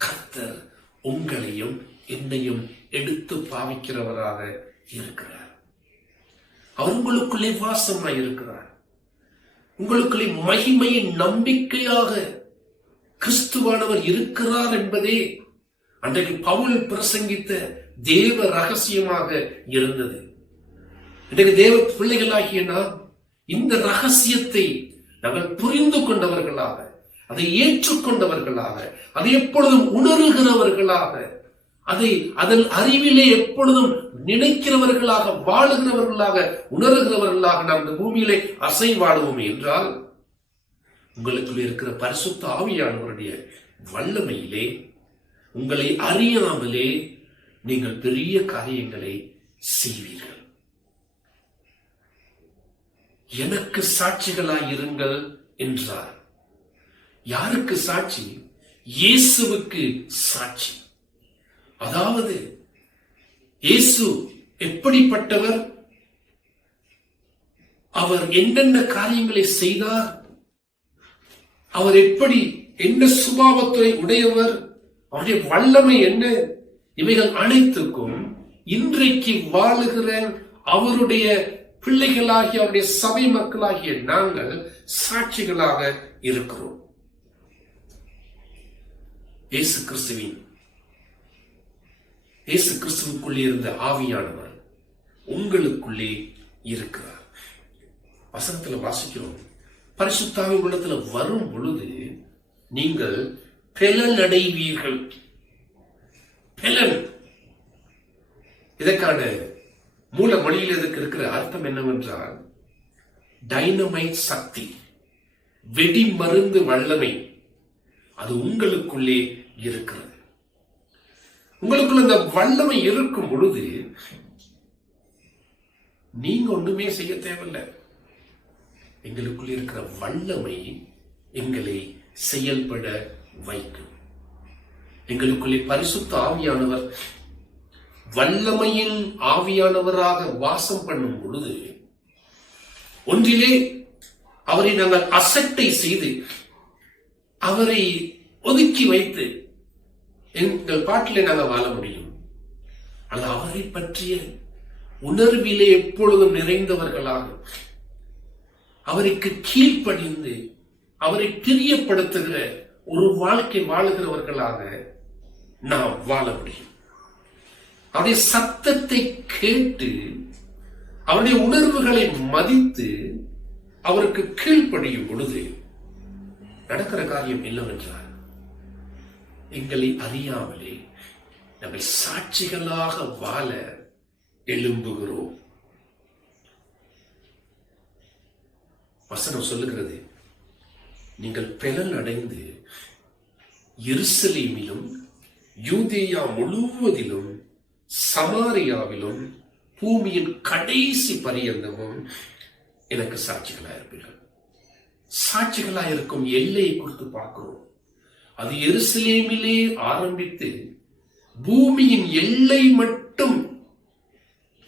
கர்த்தர் உங்களையும் என்னையும் எடுத்து பாவிக்கிறவராக இருக்கிறார். அவர் உங்களுக்குள்ளே வாசமாய் இருக்கிறார். உங்களுக்குள்ளே மகிமையின் நம்பிக்கையாக கிறிஸ்துவானவர் இருக்கிறார் என்பதே அன்றைக்கு பவுல் பிரசங்கித்த தேவ ரகசியமாக இருந்தது. இன்றைக்கு தேவ பிள்ளைகளாகிய நாம் இந்த ரகசியத்தை நாங்கள் புரிந்து கொண்டவர்களாக, அதை ஏற்றுக்கொண்டவர்களாக, அதை எப்பொழுதும் உணர்கிறவர்களாக, அதை அதன் அறிவிலே எப்பொழுதும் நினைக்கிறவர்களாக, வாழுகிறவர்களாக, உணர்கிறவர்களாக நாம் இந்த பூமியிலே அசைவாடுவோம் என்றால் உங்களுக்குள் இருக்கிற பரிசுத்த ஆவியானவருடைய வல்லமையிலே உங்களை அறியாமலே நீங்கள் பெரிய காரியங்களை செய்வீர்கள். எனக்கு சாட்சிகளாய் இருங்கள் என்றார். யாருக்கு சாட்சி? இயேசுவுக்கு சாட்சி. அதாவது இயேசு எப்படிப்பட்டவர், அவர் என்னென்ன காரியங்களை செய்தார், அவர் எப்படி என்ன சுபாவத்தை உடையவர், அவருடைய வல்லமை என்ன, இவைகள் அனைத்துக்கும் இன்றைக்கு வாழுகிற அவருடைய பிள்ளைகளாகிய அவருடைய சபை மக்களாகிய நாங்கள் சாட்சிகளாக இருக்கிறோம். இயேசு கிறிஸ்துவுக்குள்ளே இருந்த ஆவியானவர் உங்களுக்குள்ளே இருக்கிறார். வசனத்துல வாசிக்கிறோம், பரிசுத்த ஆவி உள்ளத்துல வரும் பொழுது நீங்கள் பெலனடைவீர்கள். பெலன், இதற்கான மூல மொழியில் இதுக்கு இருக்கிற அர்த்தம் என்னவென்றால் டைனமைட் சக்தி, வெடி மருந்து வல்லமை, அது உங்களுக்குள்ளே இருக்கிறது. உங்களுக்குள்ள இந்த வல்லமை இருக்கும் பொழுது நீங்க ஒன்றுமே செய்ய தேவையில்லை. எங்களுக்குள்ளே இருக்கிற வல்லமை எங்களை செயல்பட வைக்கும். எங்களுக்குள்ளே பரிசுத்த ஆவியானவர் வல்லமையின் ஆவியானவராக வாசம் பண்ணும் பொழுது ஒன்றிலே அவரை நாங்கள் அசட்டை செய்து அவரை ஒதுக்கி வைத்து எங்கள் பாட்டிலே நாங்கள் வாழ முடியும். ஆனால் அவரை பற்றிய உணர்விலே எப்பொழுதும் நிறைந்தவர்களாக, அவருக்கு கீழ்ப்படிந்து அவரை பிரியப்படுத்துகிற ஒரு வாழ்க்கை வாழுகிறவர்களாக நாம் வாழ முடியும். அவருடைய சத்தத்தை கேட்டு அவருடைய உணர்வுகளை மதித்து அவருக்கு கீழ்ப்படியும் பொழுது நடக்கிற காரியம் என்னவென்றால், எங்களை அறியாமலே நாங்கள் சாட்சிகளாக வாழ எழும்புகிறோம். வசனம் சொல்லுகிறது, நீங்கள் பெலன் அடைந்து எருசலேமிலும் யூதேயா முழுவதிலும் சமாரியாவிலும் பூமியின் கடைசி பரியந்தமும் எனக்கு சாட்சிகளாயிருப்பீர்கள். சாட்சிகளாயிருக்கும் எல்லையை குறித்து பார்க்கிறோம். அது எருசலேமிலே ஆரம்பித்து பூமியின் எல்லை மட்டும்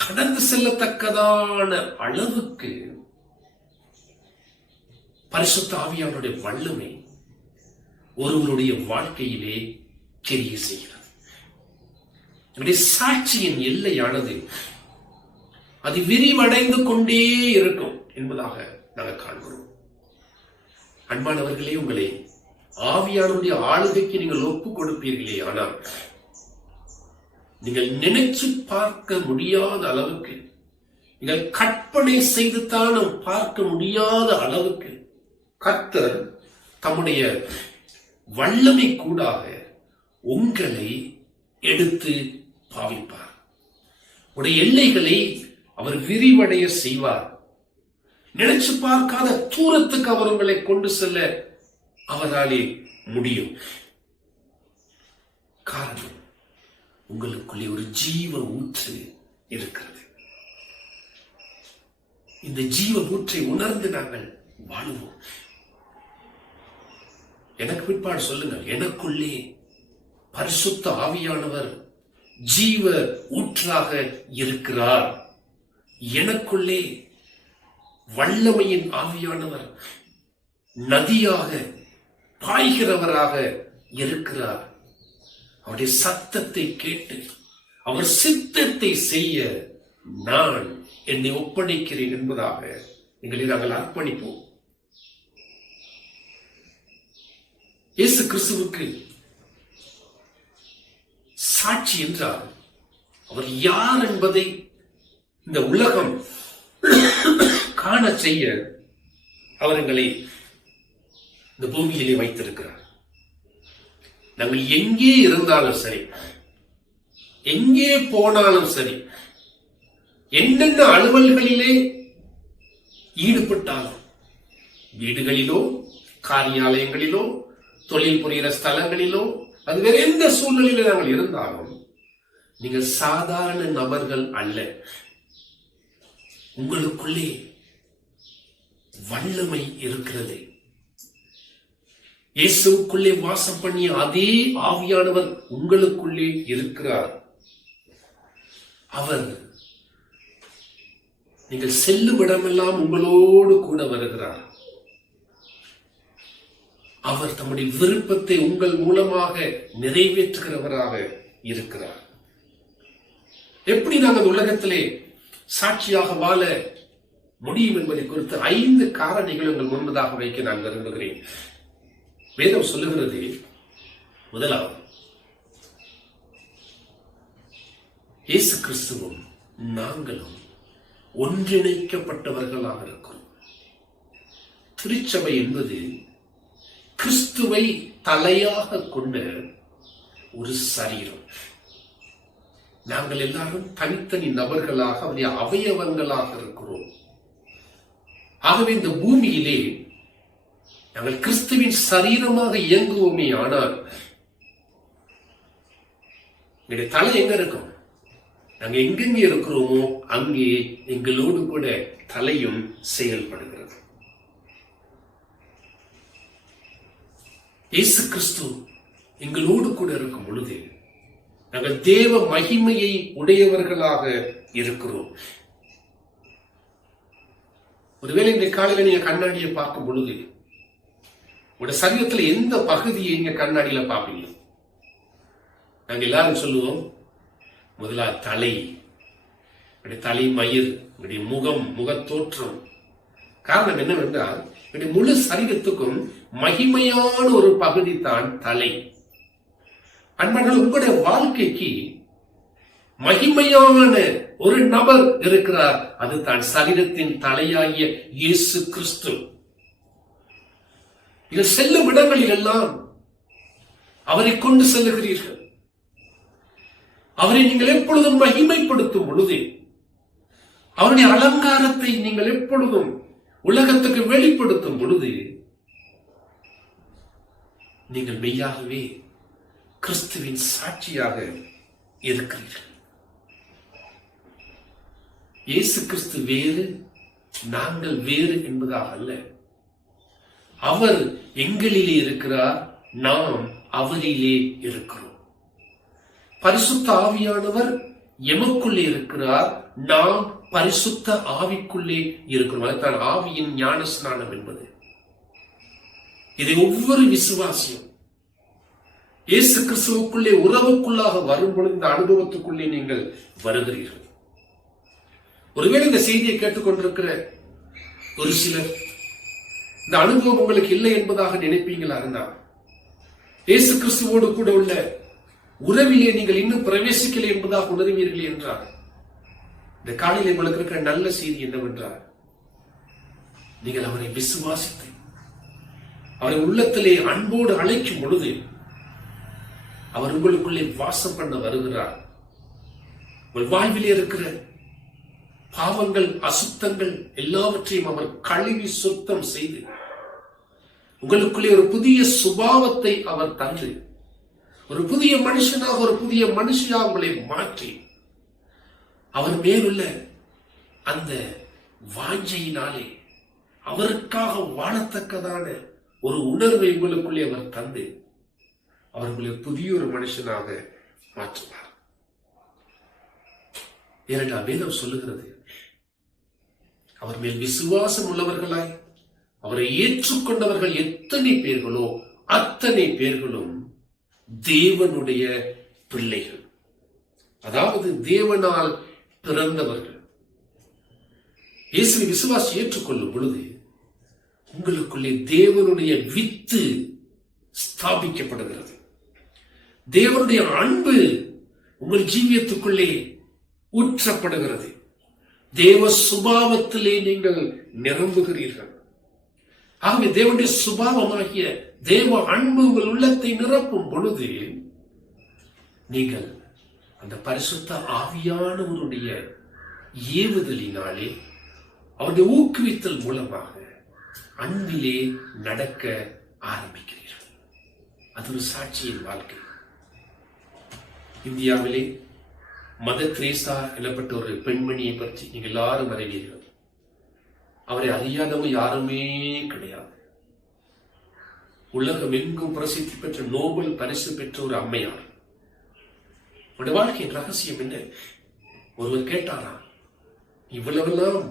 கடந்து செல்லத்தக்கதான அளவுக்கு பரிசுத்த ஆவியானுடைய வல்லமை ஒருவருடைய வாழ்க்கையிலே கிரிய செய்கிறது. சாட்சியின் எல்லையானது அது விரிவடைந்து கொண்டே இருக்கும் என்பதாக நாங்கள் காண்கிறோம். அன்பானவர்களே, உங்களை ஆவியானுடைய ஆளுகைக்கு நீங்கள் ஒப்புக் கொடுப்பீர்களே, ஆனால் நீங்கள் நினைச்சு பார்க்க முடியாத அளவுக்கு, நீங்கள் கற்பனை செய்து தான் பார்க்க முடியாத அளவுக்கு கர்த்தர் தம்முடைய வல்லமை கூடாக உங்களை எடுத்து பாவிப்பார். உடைய எல்லைகளை அவர் விரிவடைய செய்வார். நினைச்சு பார்க்காத தூரத்துக்கு அவர் உங்களை கொண்டு செல்ல அவராலே முடியும். காரணம், உங்களுக்குள்ளே ஒரு ஜீவ ஊற்று இருக்கிறது. இந்த ஜீவ ஊற்றை உணர்ந்து நாங்கள் வாழுவோம். எனக்கு பிற்பாடு சொல்லுங்கள், எனக்குள்ளே பரிசுத்த ஆவியானவர் ஜீவ ஊற்றாக இருக்கிறார். எனக்குள்ளே வல்லமையின் ஆவியானவர் நதியாக பாய்கிறவராக இருக்கிறார். அவருடைய சத்தத்தை கேட்டு அவர் சித்தத்தை செய்ய நான் என்னை ஒப்படைக்கிறேன் என்பதாக எங்களை நாங்கள் அர்ப்பணிப்போம். இயேசு கிறிஸ்துவுக்கு சாட்சி என்றால் அவர் யார் என்பதை இந்த உலகம் காண செய்ய அவர் எங்களை இந்த பூமியிலே வைத்திருக்கிறார். நாங்கள் எங்கே இருந்தாலும் சரி, எங்கே போனாலும் சரி, என்னென்ன அலுவல்களிலே ஈடுபட்டாலும், வீடுகளிலோ காரியாலயங்களிலோ தொழில் புரிகிற ஸ்தலங்களிலோ அது வேற எந்த சூழ்நிலையில நாங்கள் இருந்தாலும் நீங்கள் சாதாரண நபர்கள் அல்ல. உங்களுக்குள்ளே வல்லமை இருக்கிறது. இயேசுவுக்குள்ளே வாசம் பண்ணிய அதே ஆவியானவர் உங்களுக்குள்ளே இருக்கிறார். அவர் நீங்கள் செல்லும் இடமெல்லாம் உங்களோடு கூட வருகிறார். அவர் தம்முடைய விருப்பத்தை உங்கள் மூலமாக நிறைவேற்றுகிறவராக இருக்கிறார். எப்படி நாங்கள் உலகத்திலே சாட்சியாக வாழ முடியும் என்பதை குறித்து 5 காரணிகள் உங்கள் முன்பதாக வைக்க நான் விரும்புகிறேன். வேதம் சொல்லுகிறது, முதலாவது, இயேசு கிறிஸ்துவும் நாங்களும் ஒன்றிணைக்கப்பட்டவர்களாக இருக்கிறோம். திருச்சபை என்பது கிறிஸ்துவை தலையாக கொண்ட ஒரு சரீரம். நாங்கள் எல்லாரும் தனித்தனி நபர்களாக அவருடைய அவயவங்களாக இருக்கிறோம். ஆகவே இந்த பூமியிலே நாங்கள் கிறிஸ்துவின் சரீரமாக இயங்குவோமே, ஆனால் எங்களுடைய தலை எங்க இருக்கும்? நாங்க எங்கெங்கே இருக்கிறோமோ அங்கே எங்களோடு கூட தலையும் செயல்படுகிறது. இயேசு கிறிஸ்து எங்களோடு கூட இருக்கும் பொழுது நாங்கள் தேவ மகிமையை உடையவர்களாக இருக்கிறோம். ஒருவேளை இந்த காலையில நீங்க கண்ணாடியை பார்க்கும் பொழுது உங்களோட சரீரத்துல எந்த பகுதியை நீங்க கண்ணாடியில பார்ப்பீங்க? நாங்க எல்லாரும் சொல்லுவோம், முதலா தலை, தலை மயிர், முகம், முகத்தோற்றம். காரணம் என்னவென்றால் முழு சரீரத்துக்கும் மகிமையான ஒரு பகுதி தான் தலை. அன்பார்கள், உங்களுடைய வாழ்க்கைக்கு மகிமையான ஒரு நபர் இருக்கிறார். அது தான் சரீரத்தின் தலையாகிய இயேசு கிறிஸ்து. நீங்கள் செல்லும் இடங்களில் எல்லாம் அவரை கொண்டு செல்லுகிறீர்கள். அவரை நீங்கள் எப்பொழுதும் மகிமைப்படுத்தும் பொழுது, அவருடைய அலங்காரத்தை நீங்கள் எப்பொழுதும் உலகத்துக்கு வெளிப்படுத்தும் பொழுது, நீங்கள் மெய்யாகவே கிறிஸ்துவின் சாட்சியாக இருக்கிறீர்கள். இயேசு கிறிஸ்து வேறு, நாங்கள் வேறு என்பதாக அல்ல. அவர் எங்களிலே இருக்கிறார், நாம் அவரிலே இருக்கிறோம். பரிசுத்த ஆவியானவர் எமக்குள்ளே இருக்கிறார், நாம் பரிசுத்த ஆவிக்குள்ளே இருக்கிறோம். அதுதான் ஆவியின் ஞான ஸ்நானம் என்பது. இதை ஒவ்வொரு விசுவாசியும் இயேசு கிறிஸ்துவுக்குள்ளே உறவுக்குள்ளாக வரும்பொழுது இந்த அனுபவத்துக்குள்ளே நீங்கள் வருகிறீர்கள். ஒருவேளை இந்த செய்தியை கேட்டுக்கொண்டிருக்கிற ஒரு சிலர் இந்த அனுபவம் உங்களுக்கு இல்லை என்பதாக நினைப்பீங்களா இருந்தால், இயேசு கிறிஸ்துவோடு கூட உள்ள உறவிலே நீங்கள் இன்னும் பிரவேசிக்கலை என்பதாக உணர்வீர்கள் என்றால், இந்த காலையில் உங்களுக்கு இருக்கிற நல்ல செய்தி என்னவென்றால், நீங்கள் அவரை விசுவாசித்து அவரை உள்ளத்திலே அன்போடு அழைக்கும் பொழுது அவர் உங்களுக்குள்ளே வாசம் பண்ண வருகிறார். உங்கள் வாழ்விலே இருக்கிற பாவங்கள், அசுத்தங்கள் எல்லாவற்றையும் அவர் கழுவி சுத்தம் செய்து உங்களுக்குள்ளே ஒரு புதிய சுபாவத்தை அவர் தந்து ஒரு புதிய மனுஷனாக, ஒரு புதிய மனுஷியாக உங்களை மாற்றி அவர் மேலுள்ள அந்த வாஞ்சையினாலே அவருக்காக வாழத்தக்கதான ஒரு உணர்வை உங்களுக்குள்ளே அவர் தந்து அவர்களை புதிய ஒரு மனுஷனாக மாற்றுவார். ஏனென்றால் வேதம் சொல்லுகிறது, அவர் மேல் விசுவாசம் உள்ளவர்களாய் அவரை ஏற்றுக்கொண்டவர்கள் எத்தனை பேர்களோ அத்தனை பேர்களும் தேவனுடைய பிள்ளைகள், அதாவது தேவனால் பிறந்தவர்கள். இயேசுவை விசுவாசி ஏற்றுக்கொள்ளும் பொழுது உங்களுக்குள்ளே தேவனுடைய வித்து ஸ்தாபிக்கப்படுகிறது. தேவனுடைய அன்பு உங்கள் ஜீவியத்துக்குள்ளே ஊற்றப்படுகிறது. தேவ சுபாவத்திலே நீங்கள் நிரம்புகிறீர்கள். ஆகவே தேவனுடைய சுபாவமாகிய தேவ அன்பு உங்கள் உள்ளத்தை நிரப்பும் பொழுது நீங்கள் அந்த பரிசுத்த ஆவியானவருடைய ஏவுதலினாலே, அவருடைய ஊக்குவித்தல் மூலமாக அன்பிலே நடக்க ஆரம்பிக்கிறீர்கள். அது ஒரு சாட்சியின் வாழ்க்கை. இந்தியாவிலே மதர் தெரேசா எனப்பட்ட ஒரு பெண்மணியை பற்றி நீங்கள் எல்லாரும் அறிவீர்கள். அவரை அறியாதவங்க யாருமே கிடையாது. உலகம் எங்கும் பிரசித்தி பெற்ற நோபல் பரிசு பெற்ற ஒரு அம்மையார். அவருடைய வாழ்க்கையின் ரகசியம் என்ன? ஒருவர் கேட்டாரா, இவ்வளவெல்லாம்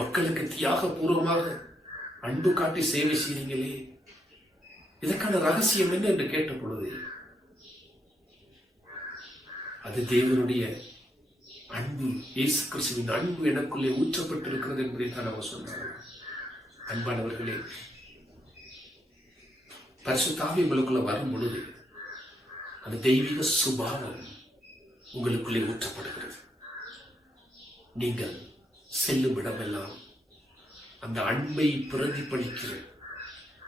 மக்களுக்கு தியாகபூர்வமாக அன்பு காட்டி சேவை செய்றீங்களே, இதற்கான ரகசியம் என்ன என்று கேட்ட பொழுது, அது தேவனுடைய அன்பு, இயேசு கிறிஸ்துவின் அன்பு எனக்குள்ளே ஊற்றப்பட்டிருக்கிறது என்பதை தான் அவர் சொன்னார். அன்பானவர்களே, பரிசுத்த ஆவி உங்களுக்குள்ள வரும் பொழுது அந்த தெய்வீக சுபாவம் உங்களுக்குள்ளே ஊற்றப்படுகிறது. நீங்கள் செல்லும் இடமெல்லாம் அந்த அன்பை பிரதிபலிக்கிற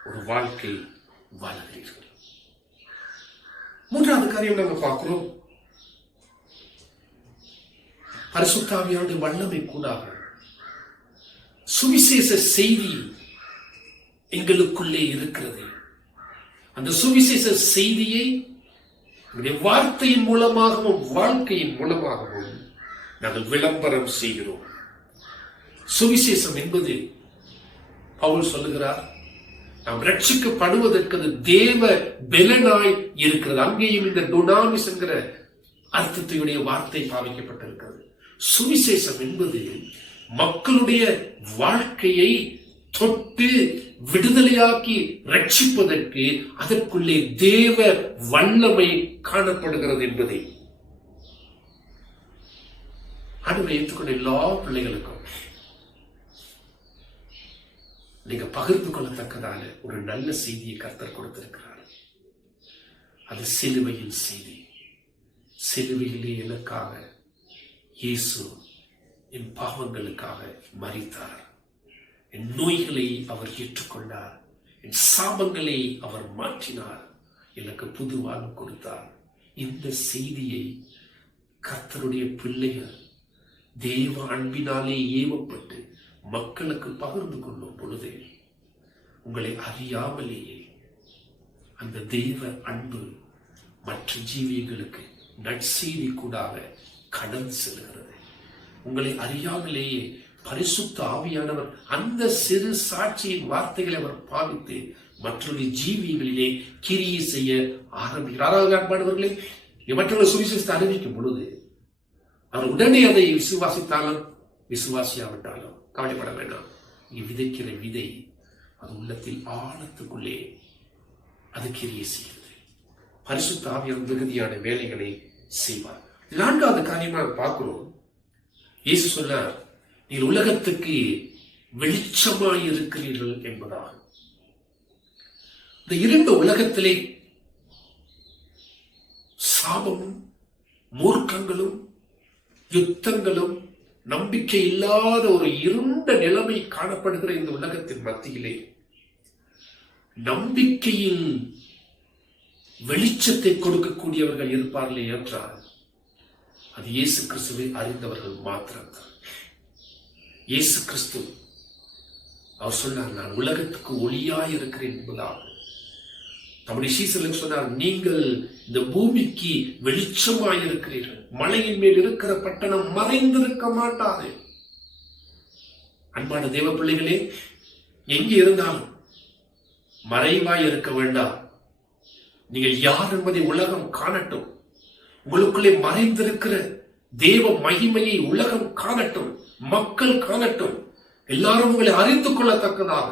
ஒரு வாழ்க்கை வாழ்கிறீர்கள். மூன்றாவது காரியம் நாங்கள் பார்க்கிறோம், பரிசுத்த ஆவியானவருடைய வல்லமை கூடாக சுவிசேஷ செய்தி எங்களுக்குள்ளே இருக்கிறது. அந்த சுவிசேஷ செய்தியை வார்த்தையின் மூலமாகவும் வாழ்க்கையின் மூலமாகவும் நாங்கள் விளம்பரம் செய்கிறோம். சுவிசேஷம் என்பது பவுல் சொல்லுகிறார், நாம் ரட்சிக்கப்படுவதற்கு அது தேவ பெலனாய் இருக்கிறது. அங்கேயும் இந்த டொனாமிஸ் என்கிற அர்த்தத்தையுடைய வார்த்தை பாவிக்கப்பட்டிருக்கிறது. சுவிசேஷம் என்பது மக்களுடைய வாழ்க்கையை தொட்டு விடுதலையாக்கி ரட்சிப்பதற்கு அதற்குள்ளே தேவ வல்லமை காணப்படுகிறது என்பதை ஆண்டவரை ஏற்றுக்கொண்ட எல்லா பிள்ளைகளுக்கும் நீங்க பகிர்ந்து கொள்ளத்தக்கதான ஒரு நல்ல செய்தியை கர்த்தர் கொடுத்திருக்கிறார். அது சிலுவையின் செய்தி. சிலுவையிலே எனக்காக இயேசு என் பாவங்களுக்காக மரித்தார். என் நோய்களை அவர் ஏற்றுக்கொண்டார். என் சாபங்களை அவர் மாற்றினார். எனக்கு புது வாழ்வு கொடுத்தார். இந்த செய்தியை கர்த்தருடைய பிள்ளைகள் தேவ அன்பினாலே ஏவப்பட்டு மக்களுக்கு பகிர்ந்து கொள்ளும் பொழுது உங்களை அறியாமலேயே அந்த தேவ அன்பு மற்ற ஜீவியங்களுக்கு நற்செய்தி கூடாக கடந்து செல்கிறது. உங்களை அறியாமலேயே பரிசுத்த ஆவியானவர் அந்த சிறு சாட்சியின் வார்த்தைகளை அவர் பாவித்து மற்றொரு ஜீவியங்களிலே கிரியை செய்ய ஆரம்பிக்கிறார். அன்பானவர்களே, மற்றவர்கள் சுவிசேஷத்தை அறிவிக்கும் பொழுது அவர் உடனே அதை விசுவாசித்தாலும் விசுவாசியாவிட்டாலும் கவலைப்பட வேண்டாம். நீ விதைக்கிற விதை அது உள்ளத்தில் ஆழத்துக்குள்ளே அது கிரியை செய்கிறது. பரிசுத்த ஆவியானவர் மிகுதியான வேலைகளை செய்வார். 4வது காரியமாக பார்க்கிறோம். இயேசு சொன்னார், நீர் உலகத்துக்கு வெளிச்சமாய் இருக்கிறீர்கள் என்பதாகும். இந்த இருண்ட உலகத்திலே சாபமும் மூர்க்கங்களும் யுத்தங்களும் நம்பிக்கை இல்லாத ஒரு இருண்ட நிலைமை காணப்படுகிற இந்த உலகத்தின் மத்தியிலே நம்பிக்கையில் வெளிச்சத்தை கொடுக்கக்கூடியவர்கள் இருப்பார்களே என்றால் அது இயேசு கிறிஸ்துவை அறிந்தவர்கள் மாத்திரம்தான். இயேசு கிறிஸ்து அவர் சொன்னார், நான் உலகத்துக்கு ஒளியாய் இருக்கிறேன் என்பதாக. நம்முடைய சீசர்களுக்கு சொன்னார், நீங்கள் இந்த பூமிக்கு வெளிச்சமாய் இருக்கிறீர்கள். மலையின் மேல் இருக்கிற பட்டணம் மறைந்திருக்க மாட்டாது. அன்பான தேவ பிள்ளைகளே, எங்கே இருந்தாலும் மறைவாய் இருக்க வேண்டாம். நீங்கள் யார் என்பதை உலகம் காணட்டும். உங்களுக்குள்ளே மறைந்திருக்கிற தேவ மகிமையை உலகம் காணட்டும், மக்கள் காணட்டும். எல்லாரும் உங்களை அறிந்து கொள்ளத்தக்கதாக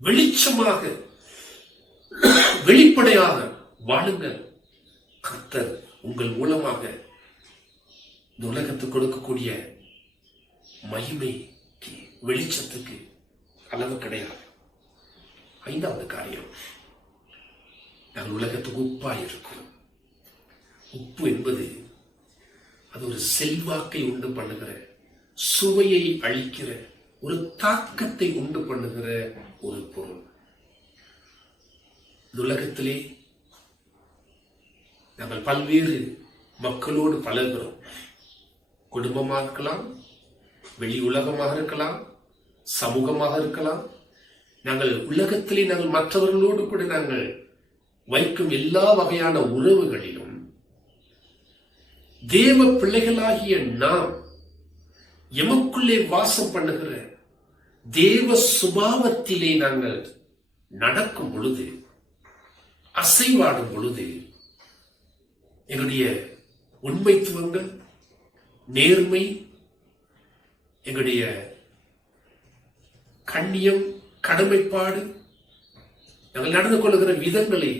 வெளிச்சமாக வெளிப்படையாக வாழுங்கள். கர்த்தர் உங்கள் மூலமாக இந்த உலகத்துக்கு கொடுக்கக்கூடிய மகிமைக்கு வெளிச்சத்துக்கு அளவு கிடையாது. 5வது காரியம், நாங்கள் உலகத்துக்கு உப்பாய் இருக்கிறோம். உப்பு என்பது அது ஒரு செல்வாக்கை உண்டு பண்ணுகிற, சுவையை அளிக்கிற, ஒரு தாக்கத்தை உண்டு பண்ணுகிற ஒரு பொருள். உலகத்திலே நாங்கள் பல்வேறு மக்களோடு பழகுகிறோம். குடும்பமாக இருக்கலாம், வெளி உலகமாக இருக்கலாம், சமூகமாக இருக்கலாம். நாங்கள் உலகத்திலே நாங்கள் மற்றவர்களோடு கூட நாங்கள் வைக்கும் எல்லா வகையான உறவுகளிலும் தேவ பிள்ளைகளாகிய நாம் எமக்குள்ளே வாசம் பண்ணுகிற தேவ சுபாவத்திலே நாங்கள் நடக்கும் பொழுது, அசைவாடும் பொழுது, எங்களுடைய உண்மைத்துவங்கள், நேர்மை, எங்களுடைய கண்ணியம், கடமைப்பாடு, நாங்கள் நடந்து கொள்ளுகிற விதங்களை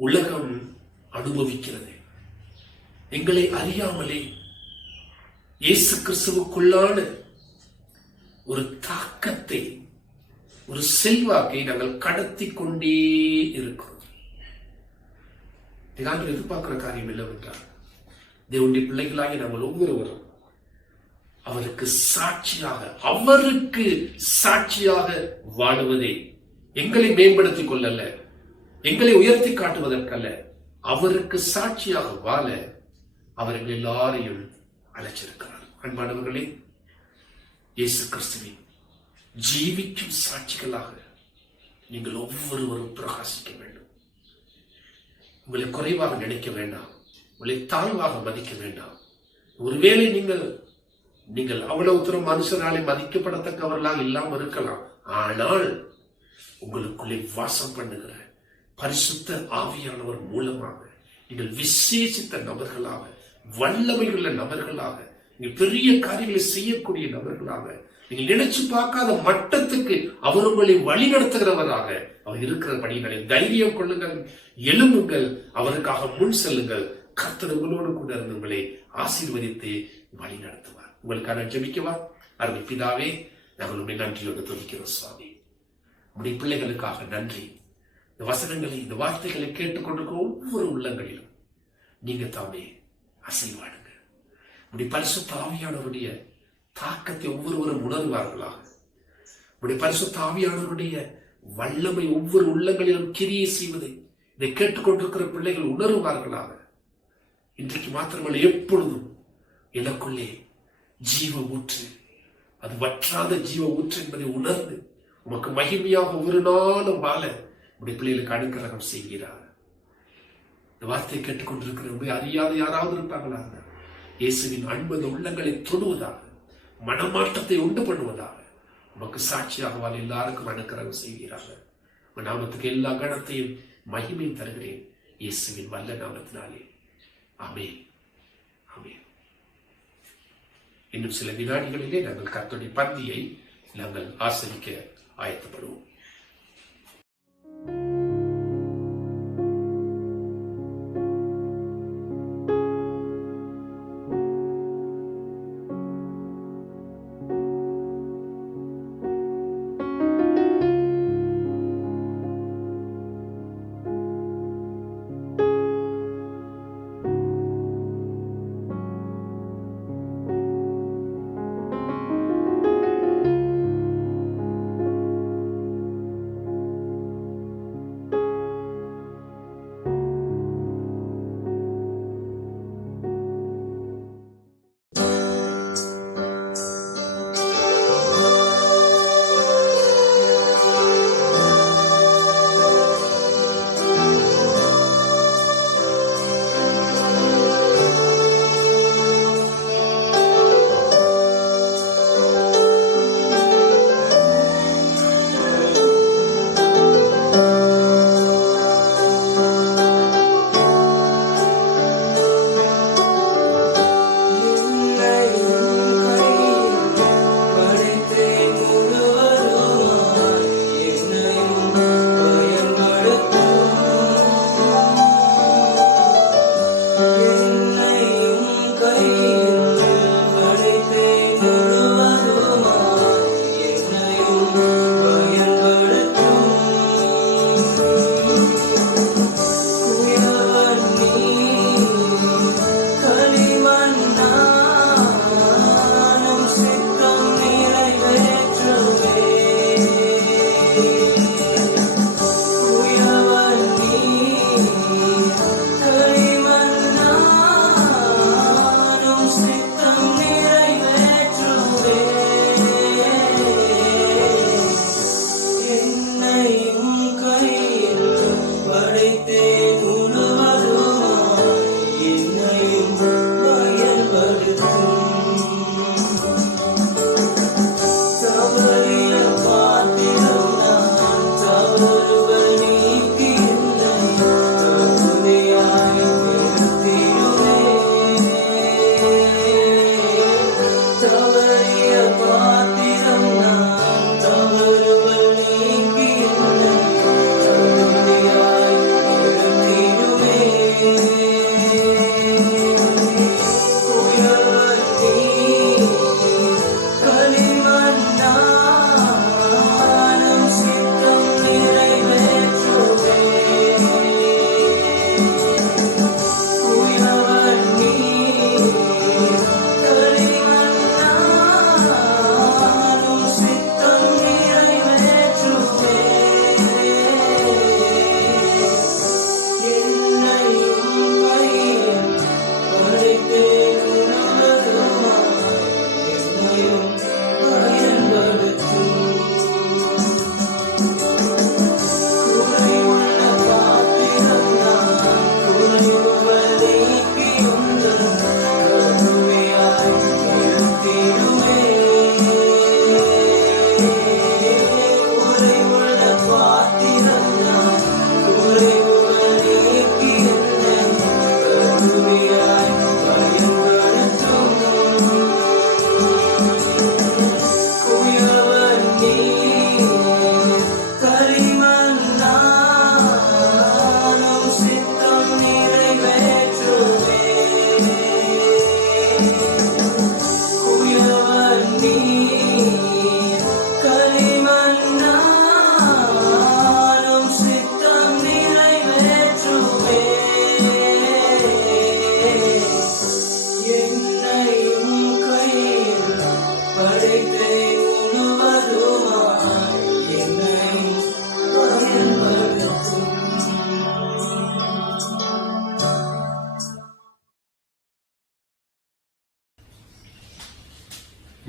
உலகம் அனுபவிக்கிறது. எங்களை அறியாமலே இயேசு கிறிஸ்துவுக்குள்ளான ஒரு தாக்கத்தை, ஒரு செல்வாக்கை நாங்கள் கடத்தி கொண்டே இருக்கிறோம். நாங்கள் எதிர்பார்க்கிற காரியம் என்னவென்றால், தேவனுடைய பிள்ளைகளாகி நாங்கள் ஒவ்வொருவரும் அவருக்கு சாட்சியாக வாழுவதே. எங்களை மேம்படுத்திக் கொள்ளல்ல, எங்களை உயர்த்தி காட்டுவதற்கல்ல, அவருக்கு சாட்சியாக வாழ அவர்கள் எல்லாரையும் அழைச்சிருக்கிறார். அன்பானவர்களே, இயேசு கிறிஸ்துவின் ஜீவிக்கும் சாட்சிகளாக நீங்கள் ஒவ்வொருவரும் பிரகாசிக்க வேண்டும். உங்களை குறைவாக நினைக்க வேண்டாம், உங்களை தாழ்வாக மதிக்க வேண்டாம். ஒருவேளை நீங்கள் அவ்வளவு தூரம் மனுஷனாலே மதிக்கப்படத்தக்கவர்களாக இல்லாமல் இருக்கலாம். ஆனால் உங்களுக்குள்ளே வாசம் பண்ணுகிற பரிசுத்த ஆவியானவர் மூலமாக நீங்கள் விசேஷித்த நபர்களாக, வல்லமையுள்ள நபர்களாக, நீங்கள் பெரிய காரியங்களை செய்யக்கூடிய நபர்களாக, நீங்கள் நினைச்சு பார்க்காத மட்டத்துக்கு அவர் உங்களை வழி நடத்துகிறவராக அவர் இருக்கிறபடியினாலே தைரியம் கொள்ளுங்கள், எழும்புங்கள், அவருக்காக முன் செல்லுங்கள். கர்த்தர் உங்களோடு கூட இருந்து உங்களை ஆசீர்வதித்து வழி நடத்துவார். உங்களுக்காக ஜெபிக்கவா? அருமை பிதாவே, நாங்கள் உண்மை நன்றியோடு துதிக்கிறோம் சுவாமி. உடைய பிள்ளைகளுக்காக நன்றி. இந்த வசனங்களை, இந்த வார்த்தைகளை கேட்டுக்கொண்டிருக்கிற ஒவ்வொரு உள்ளங்களிலும் நீங்க தாமே அசைவாடுங்க. உடைய பரிசுத்த ஆவியானவருடைய தாக்கத்தை ஒவ்வொருவரும் உணர்வார்களாக. உடைய பரிசுத்த ஆவியானவருடைய வல்லமை ஒவ்வொரு உள்ளங்களிலும் கிரியை செய்வதை இதை கேட்டுக்கொண்டிருக்கிற பிள்ளைகள் உணர்வார்களாக. இன்றைக்கு மாத்திரமல்ல, எப்பொழுதும் எனக்குள்ளே ஜீவ ஊற்று, அது வற்றாத ஜீவ ஊற்று என்பதை உணர்ந்து உமக்கு மகிமையாக ஒவ்வொரு நாளும் வாழ உடைய பிள்ளைகளுக்கு அனுக்கிரகம் செய்கிறார். இந்த வார்த்தையை கேட்டுக்கொண்டிருக்கிற அறியாத யாராவது இருப்பாங்களா? இயேசுவின் அன்பு அந்த உள்ளங்களை தொடுவதாக, மனமாற்றத்தை உண்டு பண்ணுவதாக உமக்கு சாட்சியாக வாழ் எல்லாருக்கும் அனுக்கிரகம் செய்கிறார்கள். நாமத்துக்கு எல்லா கணத்தையும் மகிமையும் தருகிறேன் இயேசுவின் வல்ல நாமத்தினாலே. ஆமென், ஆமென். இன்னும் சில வினாடிகளிலே நாங்கள் கர்த்தருடைய பந்தியை நாங்கள் ஆசரிக்க ஆயத்தப்படுவோம்.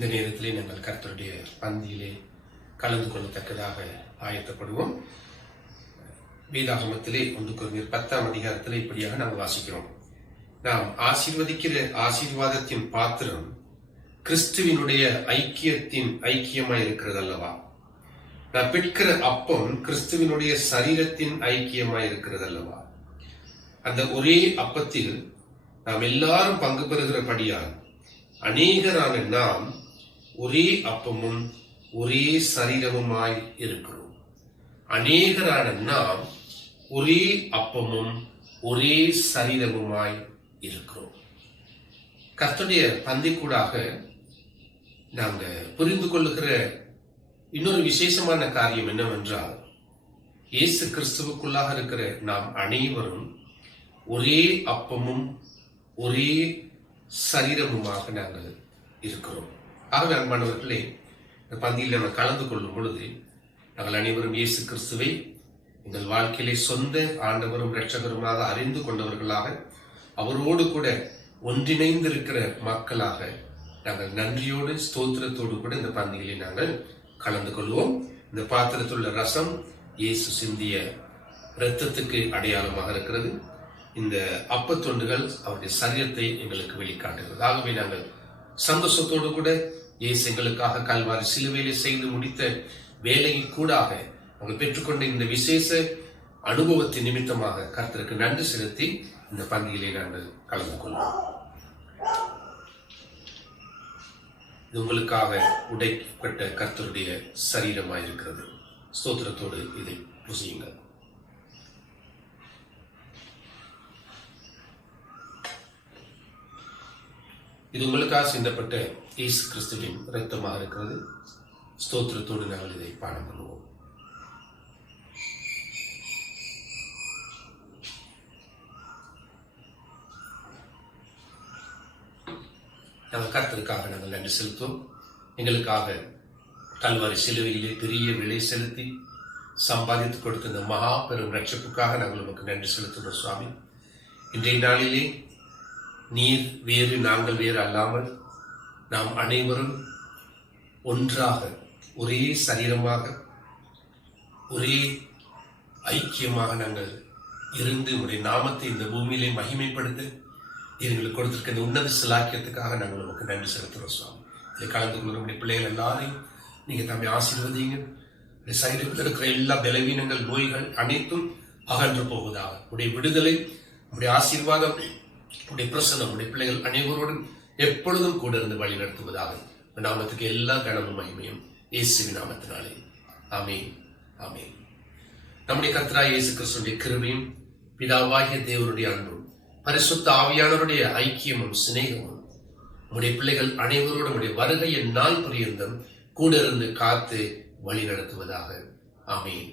இந்த நேரத்திலே நாங்கள் கர்த்தருடைய பந்தியிலே கலந்து கொள்ளத்தக்கதாக ஆயத்தப்படுவோம். வேதாகமத்திலே 1 கொரிந்தியர் 10ஆம் அதிகாரத்திலே இப்படியாக நாங்கள் வாசிக்கிறோம். நாம் ஆசீர்வதிக்கிற ஆசீர்வாதத்தின் பாத்திரம் கிறிஸ்துவினுடைய ஐக்கியமாய் இருக்கிறது அல்லவா? நாம் பெற்கிற அப்பம் கிறிஸ்துவினுடைய சரீரத்தின் ஐக்கியமாய் இருக்கிறது அல்லவா? அந்த ஒரே அப்பத்தில் நாம் எல்லாரும் பங்கு பெறுகிறபடியால் அநேகரான நாம் ஒரே அப்பமும் ஒரே சரீரமுமாய் இருக்கிறோம். அநேகரான நாம் ஒரே அப்பமும் ஒரே சரீரமுமாய் இருக்கிறோம். கர்த்தருடைய பந்திக்கூடாக நாங்கள் புரிந்து கொள்ளுகிற இன்னொரு விசேஷமான காரியம் என்னவென்றால், இயேசு கிறிஸ்துவுக்குள்ளாக இருக்கிற நாம் அனைவரும் ஒரே அப்பமும் ஒரே சரீரமுமாக நாங்கள் இருக்கிறோம். ஆகவே அன்பானவர்களே, இந்த பந்தியில் நாங்கள் கலந்து கொள்ளும் பொழுது நாங்கள் அனைவரும் இயேசு கிறிஸ்துவை எங்கள் வாழ்க்கையிலே சொந்த ஆண்டவரும் இரட்சகருமாக அறிந்து கொண்டவர்களாக, அவரோடு கூட ஒன்றிணைந்திருக்கிற மக்களாக நாங்கள் நன்றியோடு ஸ்தோத்திரத்தோடு கூட இந்த பந்தியிலே நாங்கள் கலந்து கொள்வோம். இந்த பாத்திரத்தில் உள்ள ரசம் இயேசு சிந்திய இரத்தத்துக்கு அடையாளமாக இருக்கிறது. இந்த அப்பத்தொண்டுகள் அவருடைய சரீரத்தை எங்களுக்கு வெளிக்காட்டுகிறது. ஆகவே நாங்கள் சந்தோஷத்தோடு கூட இயேசு எங்களுக்காக கல்வாரி சிலுவையிலே செய்து முடித்த வேலையை கூடாக நாங்கள் பெற்றுக்கொண்ட இந்த விசேஷ அனுபவத்தின் நிமித்தமாக கர்த்தருக்கு நன்றி செலுத்தி இந்த பந்தியிலே நாங்கள் கலந்து கொள்வோம். இது உங்களுக்காக உடைக்கப்பட்ட கர்த்தருடைய சரீரமாயிருக்கிறது. ஸ்தோத்திரத்தோடு இதை புசியுங்கள். இது உங்களுக்காக சிந்தப்பட்ட இயேசு கிறிஸ்துவின் இரத்தமாக இருக்கிறது. ஸ்தோத்திரத்தோடு நாங்கள் இதை பாடம் பண்ணுவோம். நாங்கள் கர்த்தருக்காக நாங்கள் நன்றி செலுத்துவோம். எங்களுக்காக கல்வாரி சிலுவையிலே பெரிய விலை செலுத்தி சம்பாதித்து கொடுத்த இந்த மகா பெரும் ரட்சிப்புக்காக நாங்கள் உமக்கு நன்றி செலுத்துகிறோம் சுவாமி. இன்றைய நாளிலே நீர் வேறு நாங்கள் வேறு அல்லாமல் நாம் அனைவரும் ஒன்றாக ஒரே சரீரமாக ஒரே ஐக்கியமாக நாங்கள் இருந்து உடைய நாமத்தை இந்த பூமியிலே மகிமைப்படுத்த எங்களுக்கு கொடுத்திருக்க இந்த உன்னத சிலாக்கியத்துக்காக நாங்கள் உங்களுக்கு நன்றி செலுத்துகிறோம் சுவாமி. இதை கலந்து கொள்ளுடைய பிள்ளைகள் எல்லாரையும் நீங்க தம்மை ஆசீர்வதிங்க. சரீரத்தில் இருக்கிற எல்லா பலவீனங்கள் நோய்கள் அனைத்தும் அகன்று போவதாக. உடைய விடுதலை, உடைய ஆசீர்வாதம், உடைய பிரசன்னம் உடைய பிள்ளைகள் அனைவரோடும் எப்பொழுதும் கூட இருந்து வழி நடத்துவதாக. நாமத்துக்கு எல்லா கனமும் மகிமையும் இயேசுவின் நாமத்தினாலே. ஆமென், ஆமென். நம்முடைய கர்த்தராகிய இயேசு கிறிஸ்துவின் கிருபையும் பிதாவாகிய தேவனுடைய அன்பும் பரிசுத்த ஆவியானவருடைய ஐக்கியமும் சிநேகமும் உடைய பிள்ளைகள் அனைவரோடும் உடைய வருகையின் நாள் பரியந்தம் கூட இருந்து காத்து வழி நடத்துவதாக. ஆமென்.